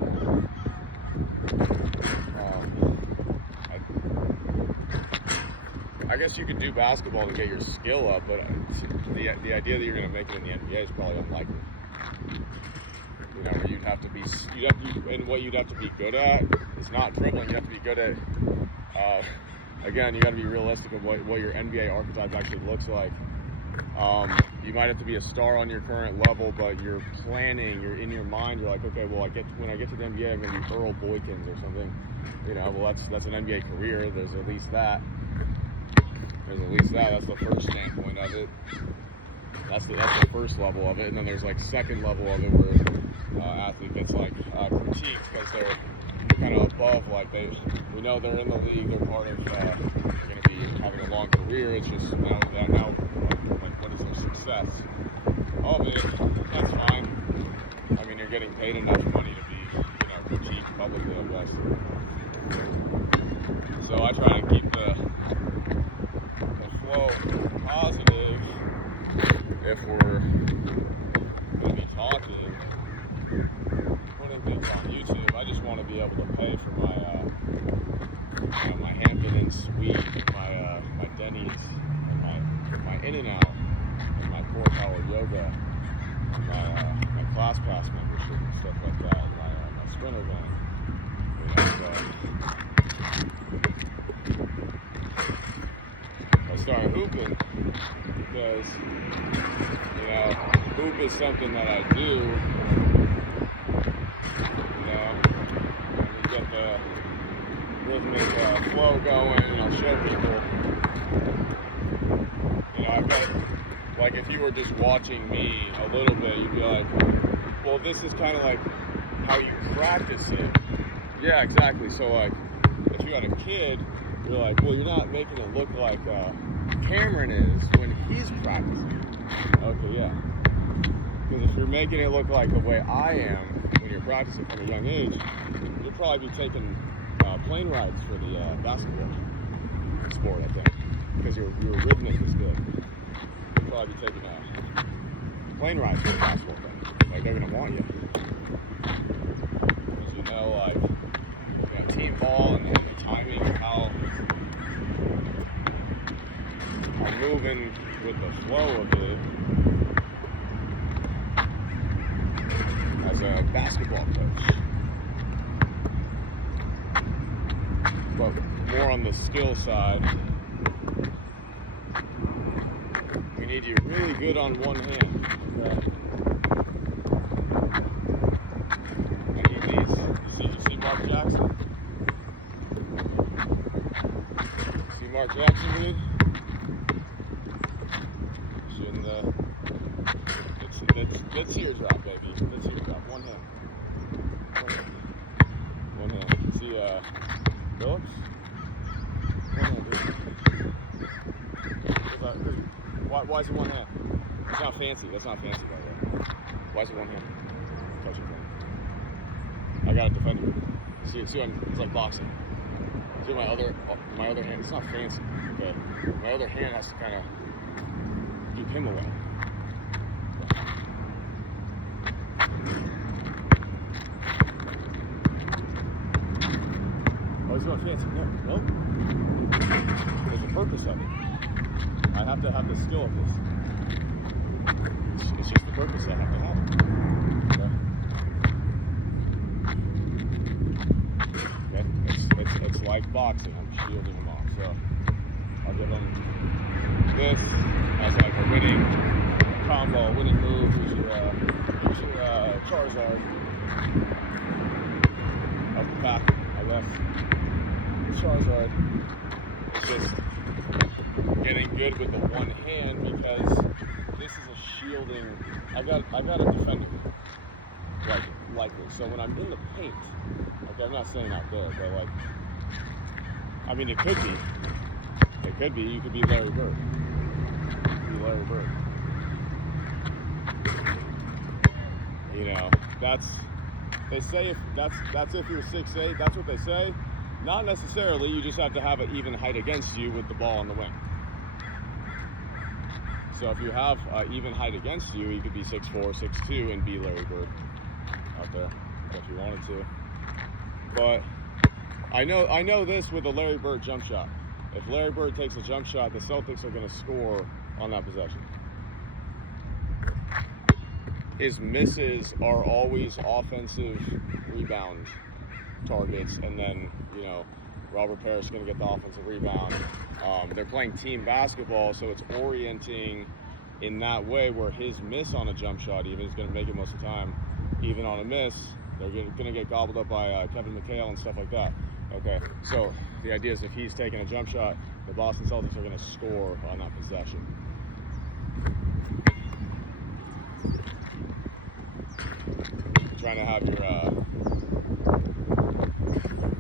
I guess you could do basketball to get your skill up, but the idea that you're going to make it in the NBA is probably unlikely. You'd have to be, and what you'd have to be good at is not dribbling. You have to be good at, again, you got to be realistic of what your NBA archetype actually looks like. You might have to be a star on your current level, but you're planning, you're in your mind, you're like, okay, well, when I get to the NBA, I'm going to be Earl Boykins or something. Well, that's an NBA career. There's at least that. That's the first standpoint of it. That's the first level of it, and then there's like second level of it where athlete gets like critiqued because they're kind of above, like we know they're in the league, they're part of, they're going to be having a long career. It's just now what is their success of it? That's fine. I mean, you're getting paid enough money to be, critiqued publicly, I guess. So I try to keep the flow positive if we're going to be talking, putting things on YouTube. I just want to be able to pay for my my Hampton Inn suite, my Denny's, and my In-N-Out, and my 4-hour yoga, and my ClassPass membership and stuff like that, and my Sprinter van. I started hooping because, hoop is something that I do, and you get the rhythmic flow going, show people, I've got, like, if you were just watching me a little bit, you'd be like, well, this is kind of like how you practice it. Yeah, exactly. So, like, if you had a kid, you're like, well, you're not making it look like Cameron is when he's practicing. Okay, yeah. Because if you're making it look like the way I am when you're practicing from a young age, you'll probably be taking plane rides for the basketball sport, I think. Because your rhythmic is good. You'll probably be taking plane rides for the basketball thing. Like, they're going to want you. Because like, team ball and the timing of how I'm moving with the flow of it as a basketball coach. But more on the skill side, we need you really good on one hand. Okay? I need these. You see Mark Jackson? See Mark Jackson, dude? Let's see your drop, baby. Let's see your drop. One hand. One hand. See, Phillips? One hand, dude. Why is it one hand? It's not fancy. That's not fancy, by the way. Why is it one hand? Touch it, man. I gotta defend you. See, it's like boxing. See my other hand. It's not fancy. Okay. My other hand has to kind of keep him away. Oh, he's going fancy. No. There's a purpose of it. I have to have the skill of this. It's just the purpose I have to have it. Okay? It's like boxing. I'm shielding him off. So I'll give him this as like a winning combo, a winning move. Here's your Charizard. Up the back, I left. Charizard. It's just getting good with the one hand because this is a shielding. I got a defender, likely. So when I'm in the paint, okay, I'm not saying out there, but like, I mean, it could be. It could be. You could be Larry Bird. They say that's if you're 6'8", that's what they say. Not necessarily, you just have to have an even height against you with the ball on the wing. So if you have even height against you, you could be 6'4", 6'2", and be Larry Bird out there if you wanted to. But I know this with the Larry Bird jump shot. If Larry Bird takes a jump shot, the Celtics are going to score on that possession. His misses are always offensive rebound targets, and then, Robert Parrish is going to get the offensive rebound. They're playing team basketball, so it's orienting in that way where his miss on a jump shot even is going to make it most of the time. Even on a miss, they're going to get gobbled up by Kevin McHale and stuff like that. Okay, so the idea is if he's taking a jump shot, the Boston Celtics are going to score on that possession. trying to have your,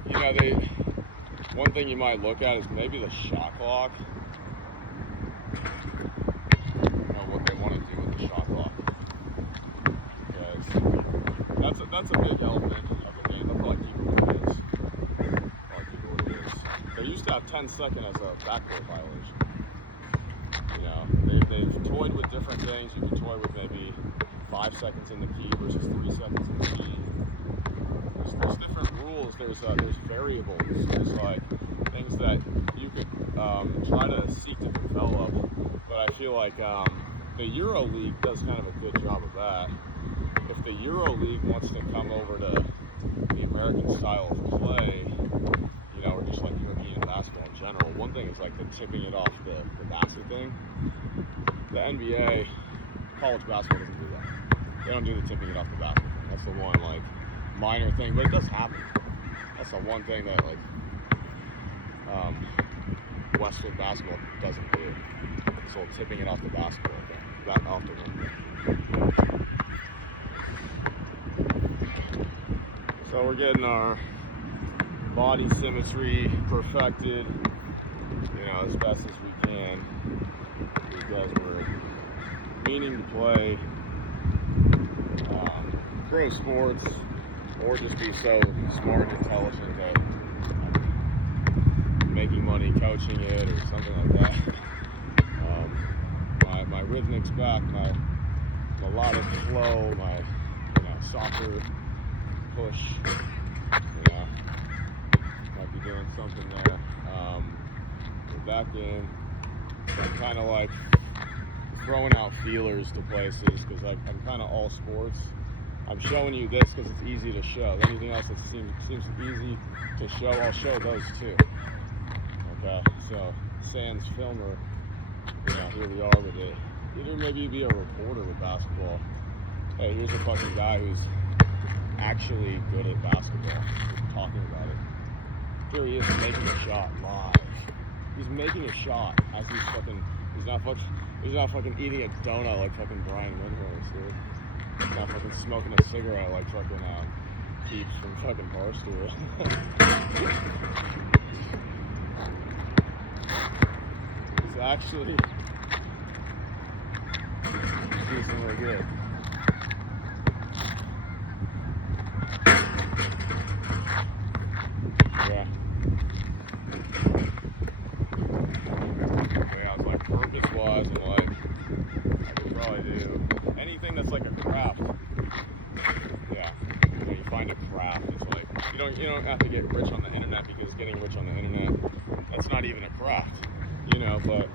you know, one thing you might look at is maybe the shot clock. You know, what they want to do with the shot clock. Because that's a big element of the game. They'll probably keep it what it is. They used to have 10 seconds as a backcourt violation. You know, they've toyed with different things. You can toy with maybe 5 seconds in the key versus 3 seconds in the key. There's different rules. There's variables. There's like things that you could try to seek to develop. But I feel like the Euro League does kind of a good job of that. If the Euro League wants to come over to the American style of play, you know, or just like European basketball in general, one thing is like the tipping it off the basket thing. The NBA, college basketball doesn't do that. They don't do the tipping it off the basket thing. That's the one like minor thing, but it does happen. That's the one thing that like Western basketball doesn't do. So tipping it off the basketball thing, that off the rim. So we're getting our body symmetry perfected, you know, as best as we can, because we're meaning to play pro sports, or just be so smart and intelligent that I'm making money coaching it or something like that. My rhythmic's back, my melodic flow, my soccer push, might be doing something there. With that game, I'm kind of like throwing out feelers to places because I'm kind of all sports. I'm showing you this because it's easy to show. Anything else that seems easy to show, I'll show those too. Okay, so sans filmer, here we are with it. Either maybe be a reporter with basketball. Hey, here's a fucking guy who's actually good at basketball, talking about it. Here he is making a shot live. He's making a shot as he's not fucking eating a donut like fucking Brian Windhorst, dude. He's not fucking smoking a cigarette like fucking Peeps from fucking Barstool. He's actually decently good. Yeah. Purpose-wise, and like, I could probably do anything that's like a craft. Yeah. You find a craft. It's like you don't have to get rich on the internet, because getting rich on the internet, that's not even a craft. But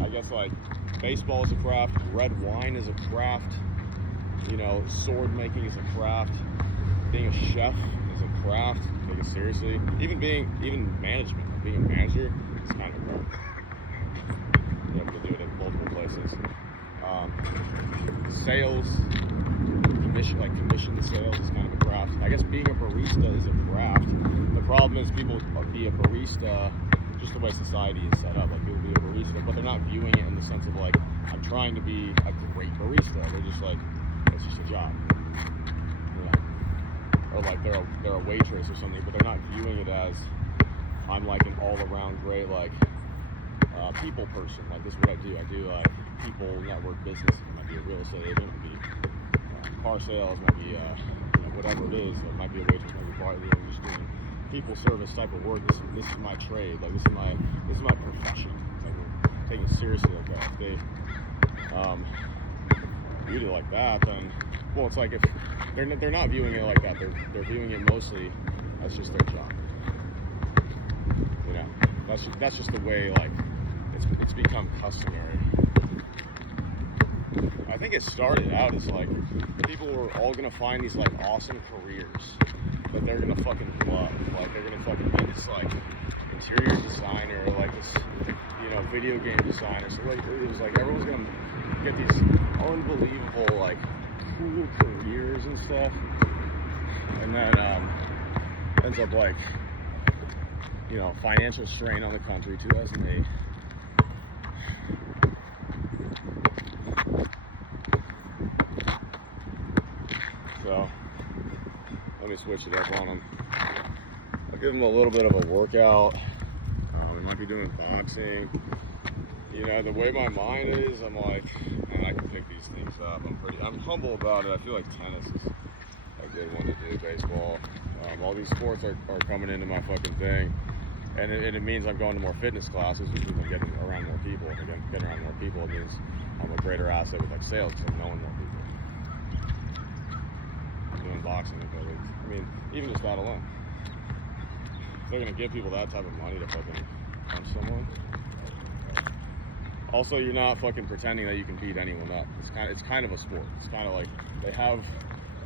I guess like baseball is a craft, red wine is a craft, sword making is a craft, being a chef is a craft, take it seriously. Even management, like being a manager, it's kind of a craft. You have to do it in multiple places. Sales, commission sales is kind of a craft. I guess being a barista is a craft. The problem is people be a barista just the way society is set up. Like people be a barista, but they're not viewing it in the sense of like, I'm trying to be a great barista. They're just like, it's just a job. Or like they're a waitress or something, but they're not viewing it as, I'm like an all-around great like people person. Like this is what I do. I do like people network business. It might be a real estate agent, it might be car sales, it might be whatever it is. It might be a waitress, might be a bartender. I'm just doing people service type of work. This is my trade. Like this is my profession. Like we're taking it seriously like that. If they viewed it like that, then it's like if they're not viewing it like that. They're viewing it mostly as just their job. That's just the way like it's become customary. I think it started out as like people were all gonna find these like awesome careers that they're gonna fucking love. Like they're gonna fucking be this like interior designer or like this video game designer. So like it was like everyone's gonna get these unbelievable like cool careers and stuff, and then ends up like financial strain on the country, 2008. So let me switch it up on them. I'll give them a little bit of a workout. We might be doing boxing. You know, the way my mind is, I'm like, man, I can pick these things up. I'm humble about it. I feel like tennis is a good one to do, baseball. All these sports are coming into my fucking thing. And it means I'm going to more fitness classes, which means I'm getting around more people. If I'm getting around more people, it means I'm a greater asset with like sales because I'm knowing more people. I'm doing boxing because I mean, even just that alone. If they're gonna give people that type of money to fucking punch someone. Also, you're not fucking pretending that you can beat anyone up. It's kind of a sport. It's kind of like they have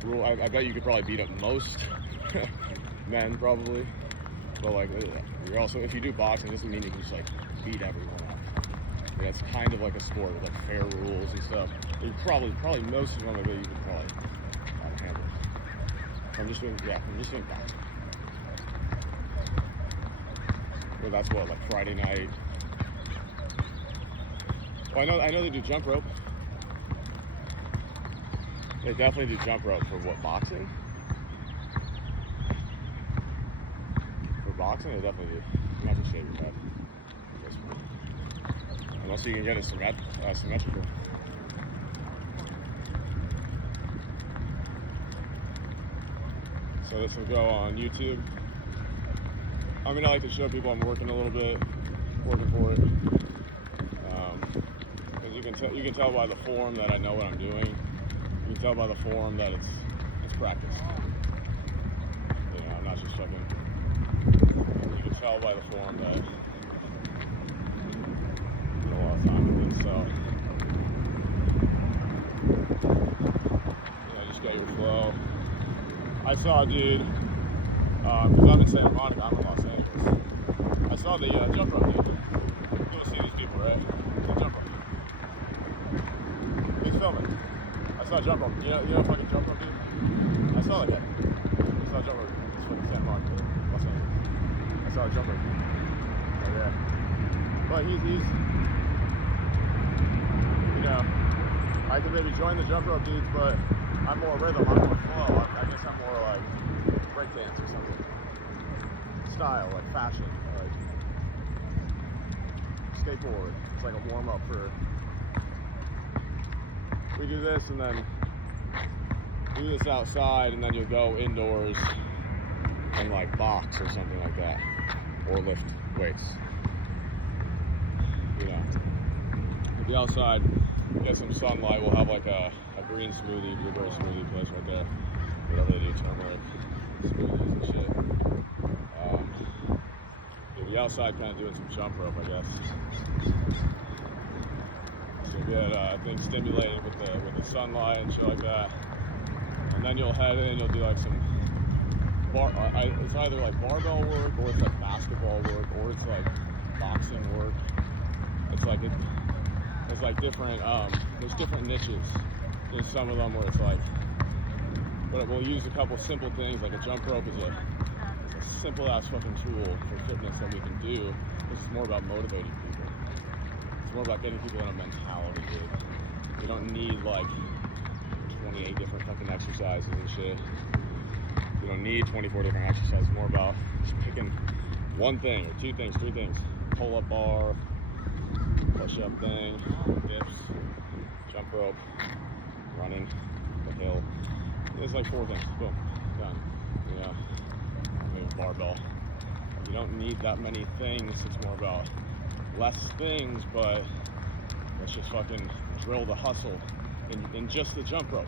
rule. I bet you could probably beat up most men probably. But like, you're also, if you do boxing, it doesn't mean you can just like beat everyone up. Yeah, it's kind of like a sport with like fair rules and stuff. You probably most of them, I bet you could probably handle it. I'm just doing boxing. Well, that's what, like Friday night. Well, I know they do jump rope. They definitely do jump rope for what, boxing? Boxing, they definitely do. You have to shave your head. Unless you can get it symmetrical. So this will go on YouTube. I'm gonna like to show people I'm working a little bit, working for it. As you can tell by the form that I know what I'm doing. You can tell by the form that it's practice. You know, I'm not just fucking. You can tell by the form that I put a lot of time in this, so you know, just get your flow. I saw a dude, because I'm in Santa Monica, I'm in Los Angeles. I saw the jump rope dude. You go see these people, right? The jump rope. He's filming. I saw a jump rope. You know fucking jump rope dude? I saw that guy. I saw a jump rope. It's fucking Santa Monica, Los Angeles. I saw a jump rope. Oh yeah. But he's you know, I could maybe join the jump rope dudes, but I'm more rhythm, I'm more flow. I guess I'm more like breakdance or something. Style, like fashion, like skateboard. It's like a warm up for. We do this and then do this outside, and then you'll go indoors and like box or something like that, or lift weights. You know, we'll be outside, get some sunlight. We'll have like a green smoothie, blueberry smoothie place right there. Whatever they do, turmeric smoothies and shit. You'll be outside kind of doing some jump rope, I guess. So you'll get things stimulated with the sunlight and shit like that. And then you'll head in, you'll do like some it's either like barbell work, or it's like basketball work, or it's like boxing work. It's like different, there's different niches. There's some of them where it's like, but we'll use a couple simple things, like a jump rope is a simple ass fucking tool for fitness that we can do. This is more about motivating people. It's more about getting people in a mentality, dude. You don't need like 28 different fucking exercises and shit. You don't need 24 different exercises. More about just picking one thing or two things, three things. Pull-up bar, push-up thing, dips, jump rope, running, the hill. There's like 4 things. Boom, done. You know, maybe barbell. You don't need that many things. It's more about less things, but let's just fucking drill the hustle in just the jump rope.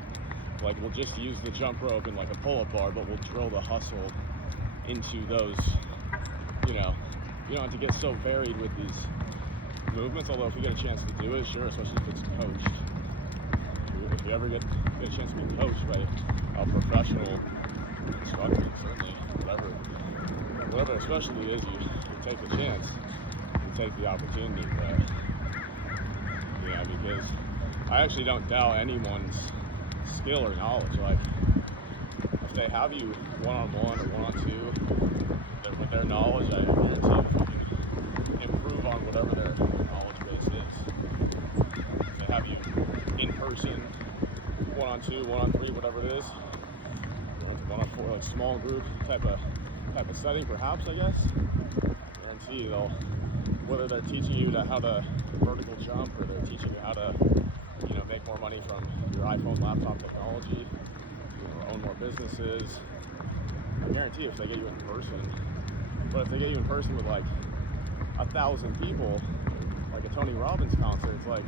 Like, we'll just use the jump rope and like a pull-up bar, but we'll drill the hustle into those. You know, you don't have to get so varied with these movements, although if you get a chance to do it, sure, especially if it's coached. If you ever get a chance to be coached by a professional instructor, certainly, whatever their specialty is, you take the chance, you take the opportunity, but, you know, because I actually don't doubt anyone's skill or knowledge. Like, if they have you one-on-one or one-on-two, with their knowledge, I guarantee you can improve on whatever their knowledge base is. If they have you in person, one-on-two, one-on-three, whatever it is, one-on-4, like small group type of setting, perhaps, I guess. I guarantee they'll, whether they're teaching you how to vertical jump or they're teaching you how to, you know, make more money from your iPhone, laptop technology, or own more businesses. I guarantee if they get you in person, but if they get you in person with like 1,000 people, like a Tony Robbins concert, it's like,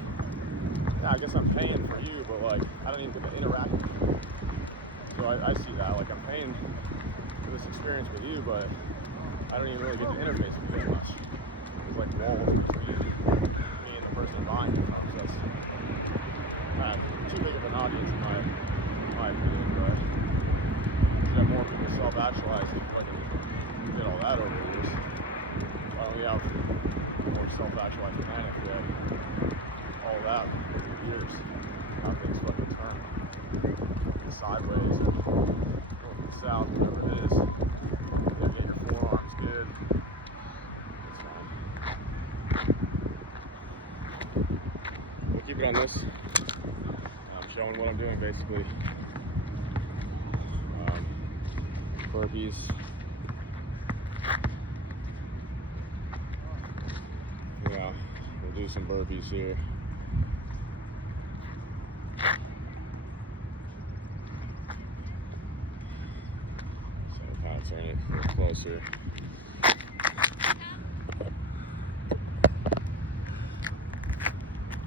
yeah, I guess I'm paying for you, but like I don't even get to interact with you. So I see that, like I'm paying for this experience with you, but I don't even really get to interface with you that much. There's like walls between me and the person buying it. So it's too big of an audience in my opinion, but to have more people self-actualizing, like we did all that over the years. Why don't we have more self-actualized planet if we have all that over the years? How things fucking turn sideways, north, south, whatever it is. You get your forearms good. It's fine. We'll keep it on this. I'm showing what I'm doing basically. Burpees. Yeah, we'll do some burpees here. Turn it a little closer.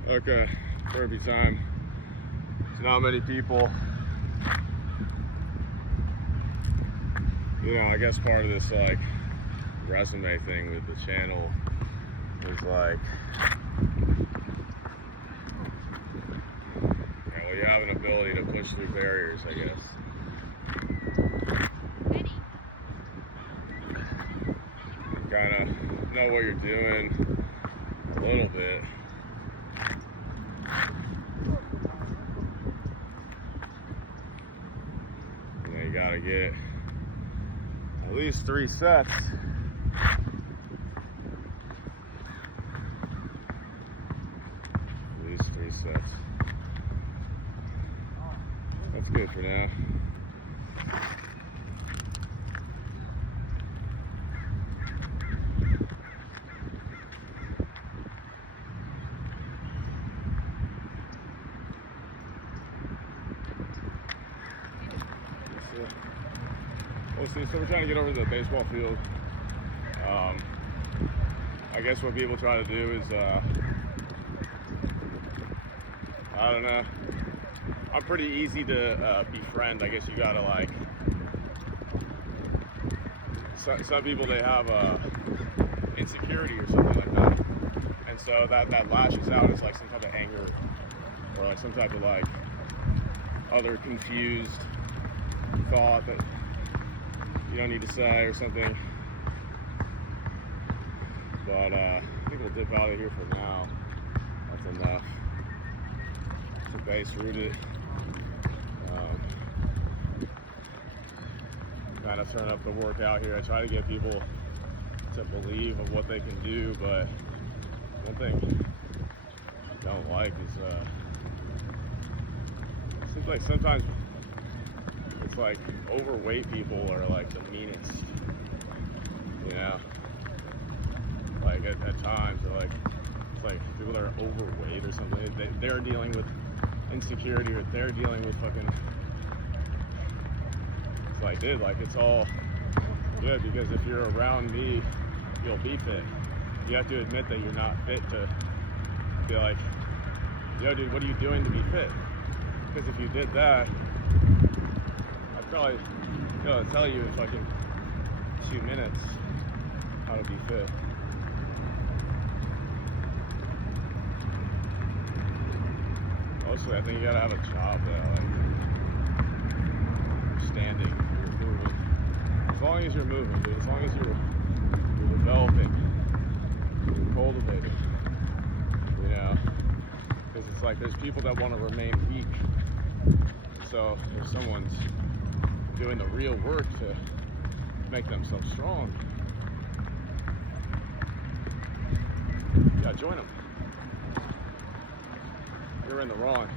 Okay, burpee time. There's not many people. You know, I guess part of this like resume thing with the channel is like, yeah, well, you have an ability to push through barriers, I guess. Kind of know what you're doing a little bit. And then you gotta get at least 3 sets. At least 3 sets. That's good for now. So we're trying to get over to the baseball field. I guess what people try to do is, I don't know. I'm pretty easy to befriend. I guess you gotta like, some people, they have insecurity or something like that. And so that lashes out as like some type of anger or like some type of like other confused thought that you don't need to say or something. But I think we'll dip out of here for now. That's enough. To base root it. Kind of turn up the workout here. I try to get people to believe of what they can do, but one thing I don't like is it seems like sometimes it's like overweight people are like the meanest, you know? Like at times, they're like, it's like people that are overweight or something, they're dealing with insecurity or they're dealing with fucking, it's like, dude, like it's all good because if you're around me, you'll be fit. You have to admit that you're not fit to be like, yo dude, what are you doing to be fit? Because if you did that, I'd probably tell you in fucking 2 minutes how to be fit. Mostly, I think you gotta have a job though, like you're standing, you're moving. As long as you're moving, dude, as long as you're developing, you're cultivating, you know, because it's like there's people that want to remain weak. So if someone's doing the real work to make themselves strong, yeah, join them. You're in the wrong.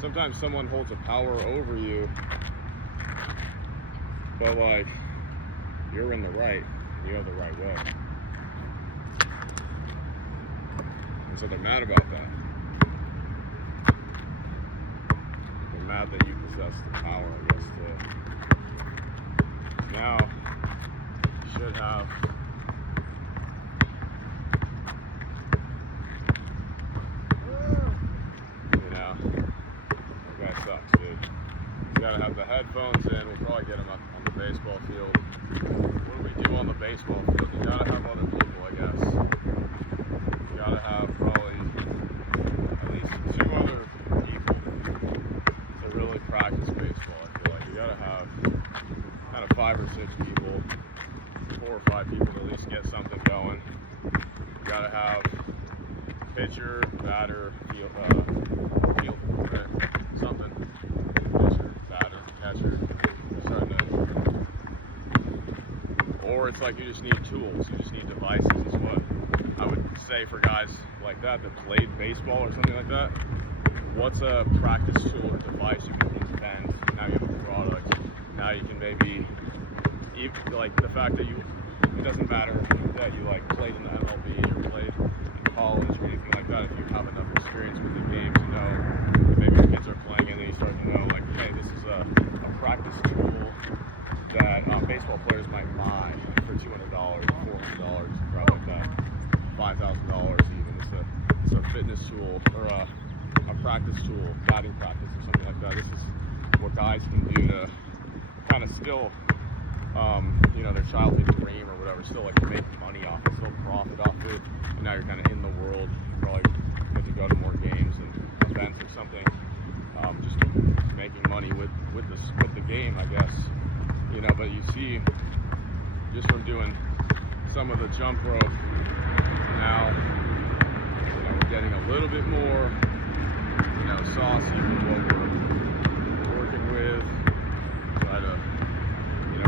Sometimes someone holds a power over you But like, you're in the right, you have the right way. And so they're mad about that. They're mad that you possess the power, I guess, to now you should have that guy sucks, dude. You gotta have the headphones in. We'll probably get him on the baseball field. What do we do on the baseball field? You gotta have other people, I guess. You gotta have probably at least 2 other people to really practice baseball. I feel like you gotta have kind of 5 or 6 people, 4 or 5 people to at least get something going. You gotta have pitcher, batter, fielder, right? Something. Pitcher, batter, catcher. Or it's like you just need tools, you just need devices is what I would say for guys like that played baseball or something like that. What's a practice tool or device you can invent? Now you have a product. Now you can maybe, like the fact that it doesn't matter that you like played in the MLB or played in college or anything like that. If you have enough experience with the game to know that maybe your kids are playing and then you start to know like, hey, this is a practice tool that baseball players might buy for $200, $400, crap like that, $5,000 even. It's a fitness tool or a practice tool, batting practice or something like that. This is what guys can do to kind of still, their childhood dream or whatever, still like make money off it, still profit off it. And now you're kind of in the world. You probably get to go to more games and events or something. Just making money with the game, I guess. But you see, just from doing some of the jump rope, now, we're getting a little bit more, saucy with what we're working with. Try to,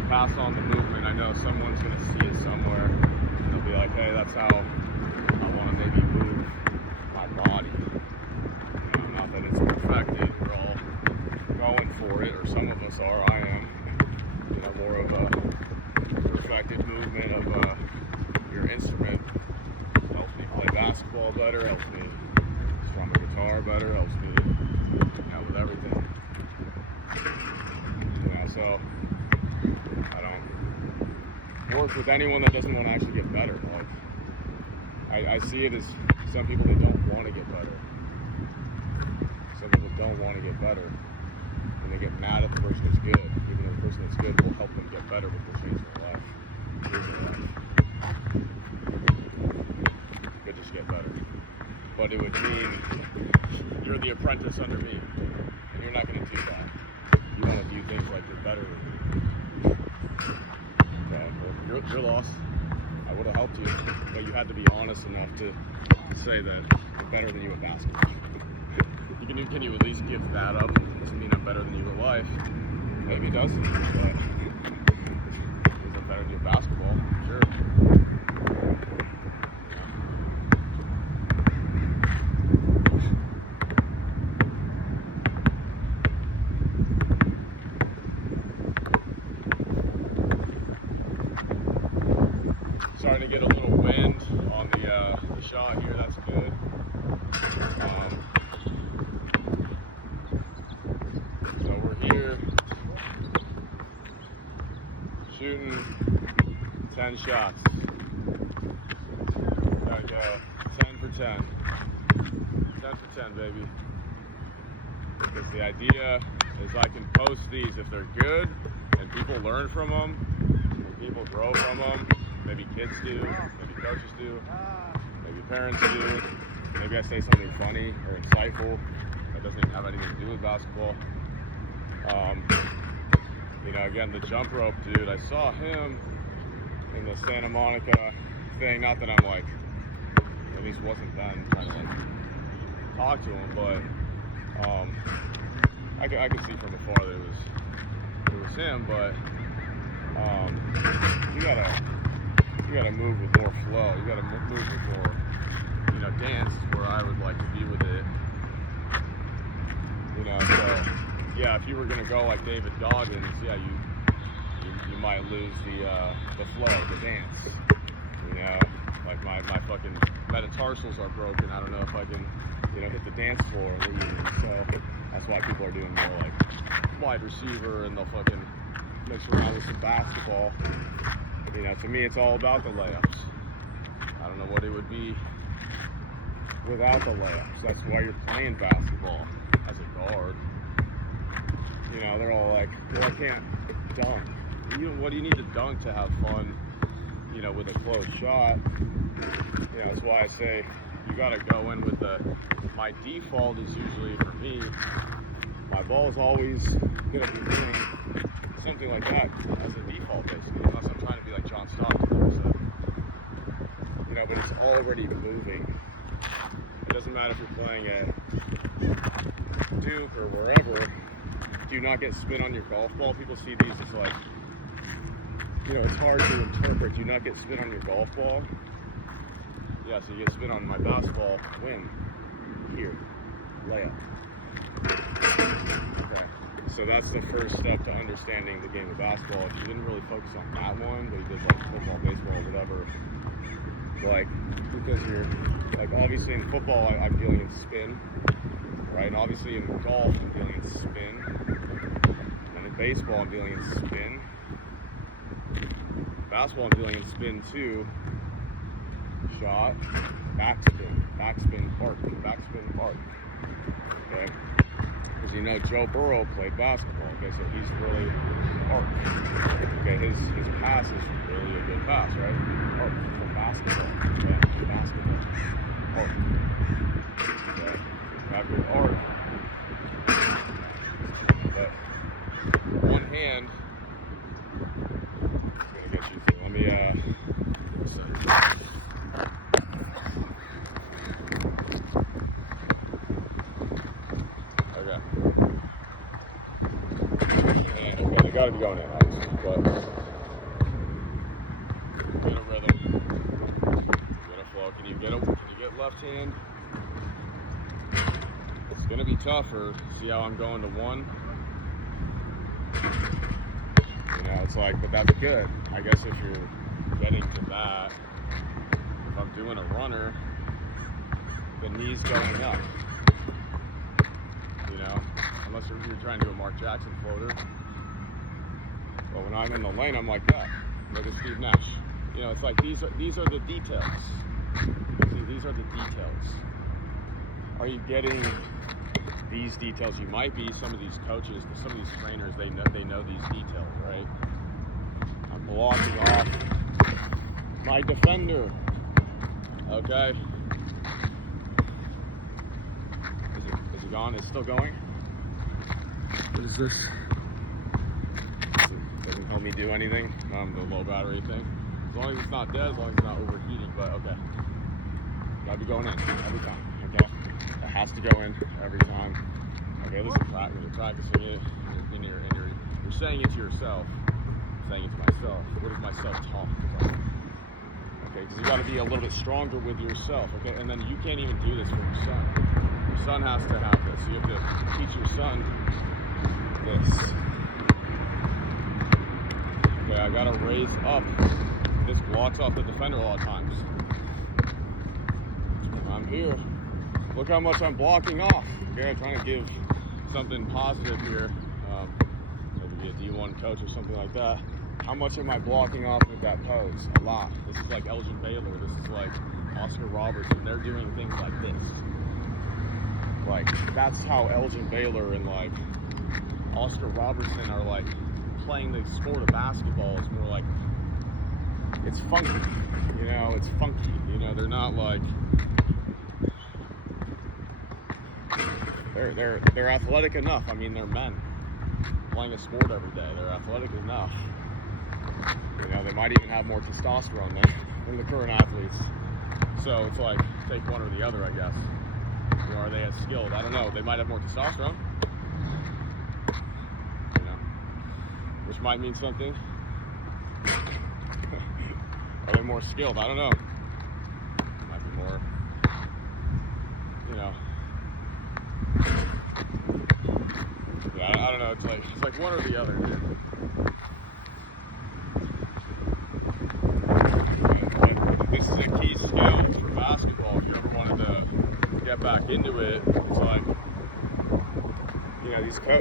pass on the movement. I know someone's going to see it somewhere, and they'll be like, hey, that's how I want to maybe move my body. Not that it's perfected, we're all going for it, or some of us are, I am. More of a perfected movement of your instrument. Helps me play basketball better, helps me strum a guitar better, helps me with everything. So I don't work with anyone that doesn't want to actually get better. Like I see it as some people that don't want to get better. Some people don't want to get better. And they get mad at the person that's good, even though the person that's good will help them get better, but will change their life. Could just get better. But it would mean you're the apprentice under me, and you're not going to do that. You want to do things like you're better than me. Okay, well, you're lost. I would have helped you, but you had to be honest enough to say that you're better than you at basketball. Can you at least give that up? It doesn't mean I'm better than you in life. Maybe it doesn't, but is it better than you at basketball? Sure. Starting to get a little wind on the shot here, that's good. So we're here shooting 10 shots. Gotta go 10 for 10. 10 for 10, baby. Because the idea is I can post these if they're good and people learn from them, and people grow from them. Maybe kids do, maybe coaches do, maybe parents do. Maybe I say something funny or insightful that doesn't even have anything to do with basketball. Again, the jump rope dude, I saw him in the Santa Monica thing. Not that I'm like, at least wasn't then trying to like talk to him, but I could see from afar that it was him. But you gotta move with more flow. You gotta move with more, dance is where I would like to be with it. So yeah, if you were gonna go like David Goggins, yeah, you you might lose the flow, the dance. You know, like my fucking metatarsals are broken. I don't know if I can, hit the dance floor legally. So that's why people are doing more like wide receiver, and they'll fucking mix around with some basketball. To me, it's all about the layups. I don't know what it would be without the layups. That's why you're playing basketball as a guard. They're all like, well, I can't dunk. What do you need to dunk to have fun, with a closed shot? That's why I say you got to go in with my default is usually, for me, my ball is always going to be doing something like that as a default, basically, unless I'm trying to be like John Stockton. But it's already moving. It doesn't matter if you're playing at Duke or wherever. Do not get spin on your golf ball. People see these as like, it's hard to interpret. Do not get spin on your golf ball. Yeah, so you get spin on my basketball, win. Here, layup. Okay, so that's the first step to understanding the game of basketball. If you didn't really focus on that one, but you did like football, baseball, whatever, like, because you're, like, obviously in football, I'm dealing in spin, right? And obviously in golf, I'm dealing in spin. And in baseball, I'm dealing in spin. Basketball, I'm dealing in spin too. Shot, backspin, park, backspin, park. Okay? Because Joe Burrow played basketball. Okay, so he's really park. Okay, his pass is really a good pass, right? Park from basketball. Okay, basketball. Park. Okay, have your art. But one hand is gonna get you through. Let me see. Got to be going in, obviously, but get a rhythm, get a flow. Can you get left hand? It's gonna be tougher. See how I'm going to one? It's like, but that's good. I guess if you're getting to that, if I'm doing a runner, the knee's going up. Unless you're trying to do a Mark Jackson floater. But when I'm in the lane, I'm like that. Look at Steve Nash. It's like these are the details. See, these are the details. Are you getting these details? You might be. Some of these coaches, some of these trainers, they know these details, right? I'm blocking off my defender. Okay. Is he gone? It's still going? What is this? Doesn't tell me do anything. The low battery thing. As long as it's not dead, as long as it's not overheating. But okay, gotta be going in every time. Okay, it has to go in every time. Okay, listen, you're practicing it, and you're saying it to yourself. I'm saying it to myself. What is myself talking about? Okay, because you got to be a little bit stronger with yourself. Okay, and then you can't even do this for your son. Your son has to have this. You have to teach your son this. Okay, I gotta raise up. This blocks off the defender a lot of times. I'm here. Look how much I'm blocking off. Okay, I'm trying to give something positive here. Maybe be a D1 coach or something like that. How much am I blocking off with that pose? A lot. This is like Elgin Baylor. This is like Oscar Robertson. They're doing things like this. Like, that's how Elgin Baylor and like Oscar Robertson are like playing the sport of basketball. Is more like, it's funky, it's funky, they're not like, they're athletic enough. I mean, they're men playing a sport every day. They're athletic enough. They might even have more testosterone than the current athletes. So it's like, take one or the other, I guess. Are they as skilled? I don't know. They might have more testosterone. Which might mean something. Are they more skilled? I don't know. Might be more, Yeah, I don't know. It's like one or the other.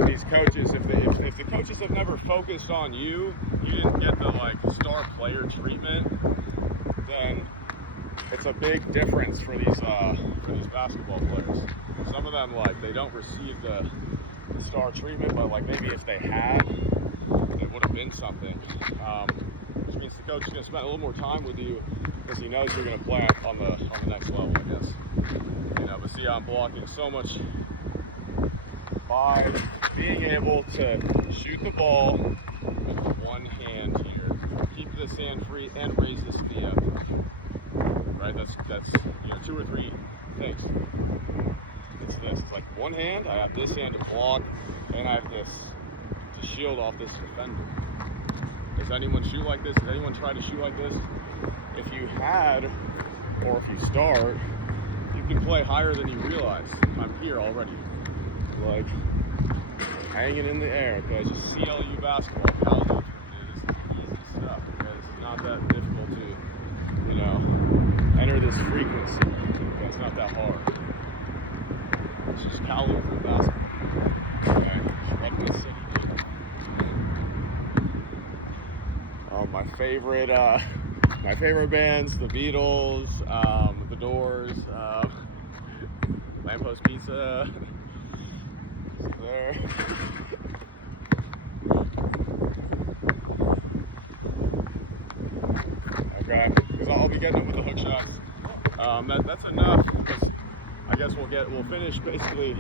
these coaches, if the coaches have never focused on you, you didn't get the like star player treatment, then it's a big difference for these basketball players. Some of them, like, they don't receive the star treatment, but like maybe if they had, it would have been something. Which means the coach is going to spend a little more time with you because he knows you're going to play on the next level, I guess. You know, but see, I'm blocking so much by being able to shoot the ball with one hand here, keep this hand free, and raise this knee up. Right? That's 2 or 3 things. It's this. It's like one hand. I have this hand to block, and I have this to shield off this defender. Does anyone shoot like this? Does anyone try to shoot like this? If you had, or if you start, you can play higher than you realize. I'm here already. Like, hanging in the air, okay? Just CLU basketball. College, it's easy stuff, okay? It's not that difficult to, enter this frequency. Okay? It's not that hard. It's just College basketball. Okay? Just run this city, dude. My favorite bands, the Beatles, the Doors, Lamppost Pizza. There. Okay, because I'll be getting up with the hook shots. That's enough. Because I guess we'll finish basically.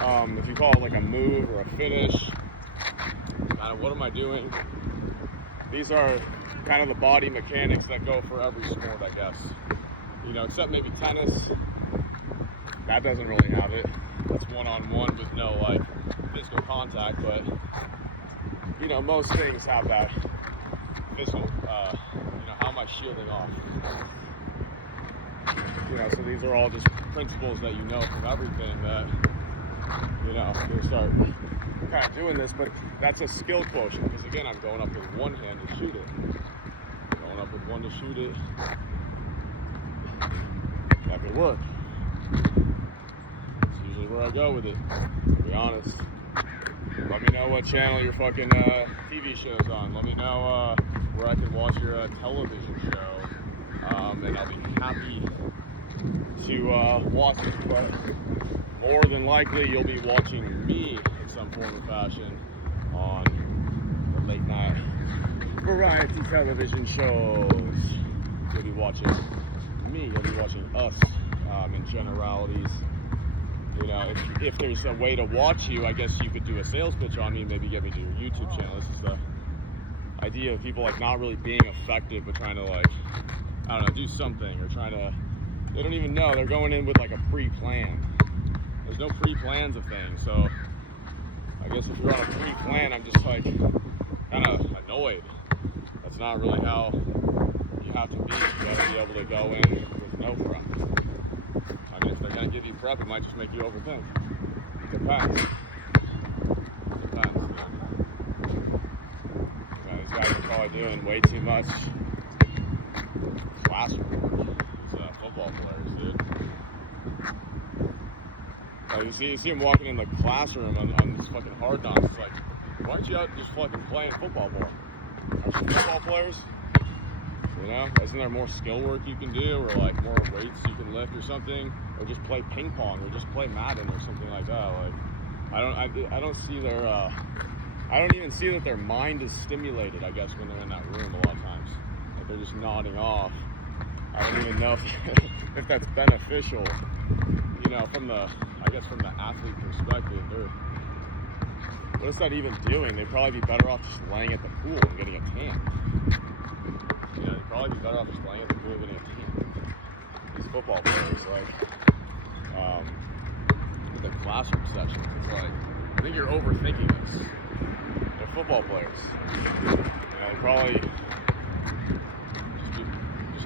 If you call it like a move or a finish, kind of what am I doing? These are kind of the body mechanics that go for every sport, I guess. Except maybe tennis. That doesn't really have it. That's one-on-one with no like physical contact, but most things have that physical. How am I shielding off? So these are all just principles that from everything that you start kind of doing this, but that's a skill quotient because again, I'm going up with one hand to shoot it. Going up with one to shoot it. That could work. Where I go with it, to be honest. Let me know what channel your fucking TV show's on. Let me know where I can watch your television show, and I'll be happy to watch it. But more than likely, you'll be watching me in some form or fashion on the late night variety television shows. You'll be watching me. You'll be watching us in generalities. If there's a way to watch you, I guess you could do a sales pitch on me and maybe get me to your YouTube channel. This is the idea of people like not really being effective, but trying to do something or they don't even know. They're going in with like a pre-plan. There's no pre-plans of things. So I guess if you're on a pre-plan, I'm just like kind of annoyed. That's not really how you have to be. You got to be able to go in with no prep. I mean, if they're going to give you prep, it might just make you overthink. It depends. These guys are probably doing way too much classroom work. These football players, dude. You see them walking in the classroom on this fucking hard knocks. It's like, why aren't you out just fucking playing football more? Aren't you football players? Isn't there more skill work you can do, or like more weights you can lift or something, or just play ping pong, or just play Madden or something like that? Like, I don't see their, I don't even see that their mind is stimulated. I guess when they're in that room, a lot of times, like they're just nodding off. I don't even know if that's beneficial. From the athlete perspective, what is that even doing? They'd probably be better off just laying at the pool and getting a tan. They'd probably be better off just laying at the pool and getting a tan. These football players, like, with the classroom sessions, it's like, I think you're overthinking this. They're football players. They probably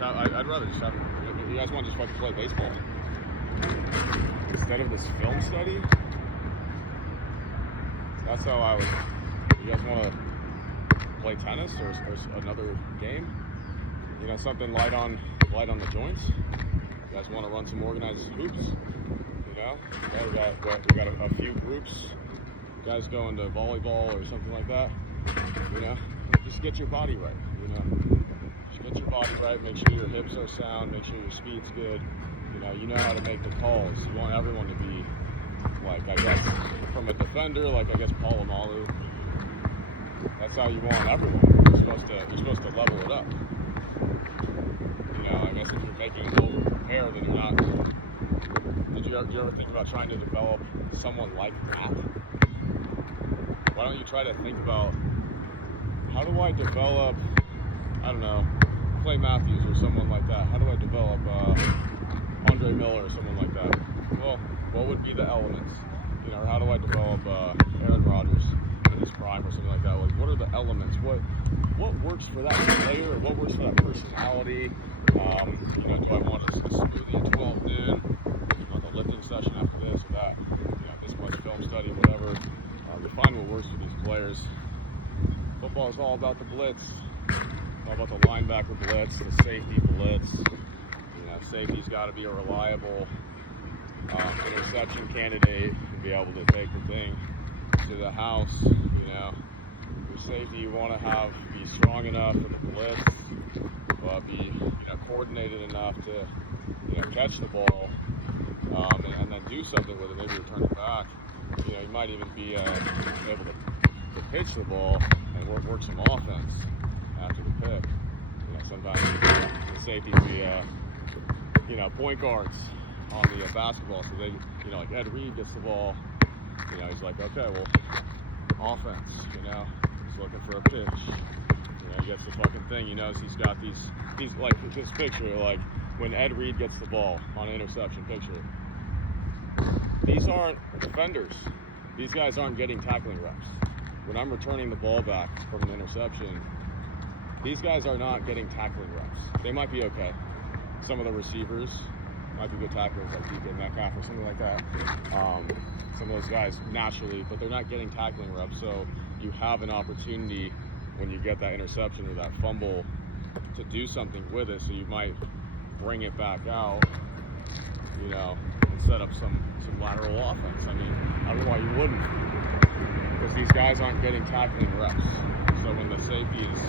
I'd rather just have, if you guys want to just fucking play baseball instead of this film study. That's how I would. You guys want to play tennis or another game? Something light on the joints. You guys want to run some organized hoops? We got a few groups guys go into volleyball or something like that, you know, just get your body right, you know. Just get your body right, make sure your hips are sound, make sure your speed's good. You know how to make the calls. You want everyone to be like, I guess, from a defender, like I guess Polamalu. That's how you want everyone. You're supposed to level it up. You know, I guess if you're making them over prepare, then you're not. Did you ever think about trying to develop someone like that? Why don't you try to think about, how do I develop, I don't know, Clay Matthews or someone like that? How do I develop Andre Miller or someone like that? Well, what would be the elements? You know, or how do I develop Aaron Rodgers in his prime or something like that? Like, what are the elements? What works for that player? Or what works for that personality? You know, do I want a smoothie at 12 noon? Do I want the lifting session after this or that? You know, this much film study, whatever. We find what works for these players. Football is all about the blitz. It's all about the linebacker blitz, the safety blitz. You know, safety's got to be a reliable interception candidate and be able to take the thing to the house. You know, your safety you want to be strong enough for the blitz, but be coordinated enough to catch the ball and then do something with it. Maybe return it back. You know, you might even be able to pitch the ball and work some offense after the pick. You know, sometimes the safeties be point guards on the basketball, so they, like Ed Reed gets the ball, he's like, okay, well, offense, he's looking for a pitch, he gets the fucking thing, he's got these like this picture, like when Ed Reed gets the ball on an interception picture, these aren't defenders, these guys aren't getting tackling reps. When I'm returning the ball back from an interception, these guys are not getting tackling reps. They might be okay. Some of the receivers might be good tacklers, like DK Metcalf or something like that. Some of those guys naturally, but they're not getting tackling reps. So you have an opportunity when you get that interception or that fumble to do something with it. So you might bring it back out, and set up some lateral offense. I mean, I don't know why you wouldn't, because these guys aren't getting tackling reps. So when the safety is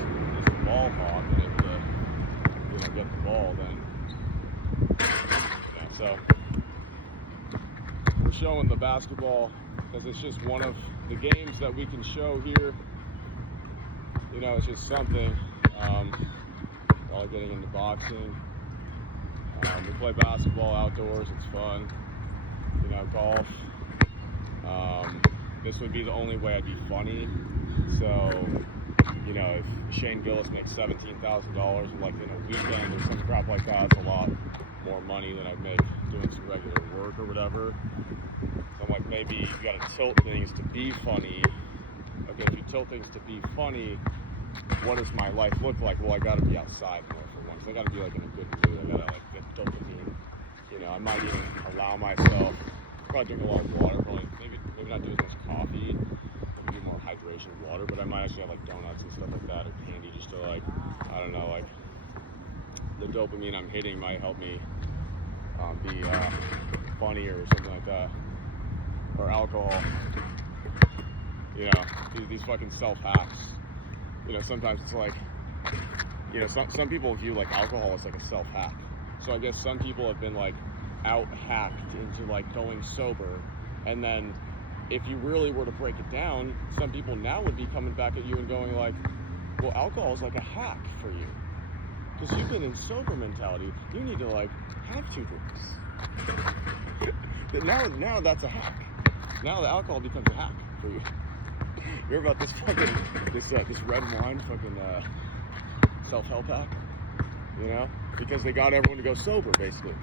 the ball hawk and able to get the ball, then so we're showing the basketball because it's just one of the games that we can show here. It's just something. We're all getting into boxing. We play basketball outdoors. It's fun. Golf. This would be the only way I'd be funny. So, if Shane Gillis makes $17,000 like in a weekend or some crap like that, it's a lot more money than I'd make doing some regular work or whatever. So I'm like, maybe you gotta tilt things to be funny. Okay, if you tilt things to be funny, what does my life look like? Well, I gotta be outside more for once. I gotta be like in a good mood. I gotta get dopamine. I might even allow myself, probably drink a lot of water, probably maybe not do as much coffee, maybe do more hydration of water, but I might actually have like donuts and stuff like that or candy just to like, I don't know, like the dopamine I'm hitting might help me be funnier or something like that. Or alcohol. These fucking self-hacks. Sometimes it's like, some people view like alcohol as like a self-hack. So I guess some people have been like out-hacked into like going sober, and then if you really were to break it down, some people now would be coming back at you and going like, well, alcohol is like a hack for you. Because you've been in sober mentality, you need to like have 2 drinks. Now that's a hack. Now the alcohol becomes a hack for you. You hear about this fucking this red wine fucking self-help hack? Because they got everyone to go sober basically.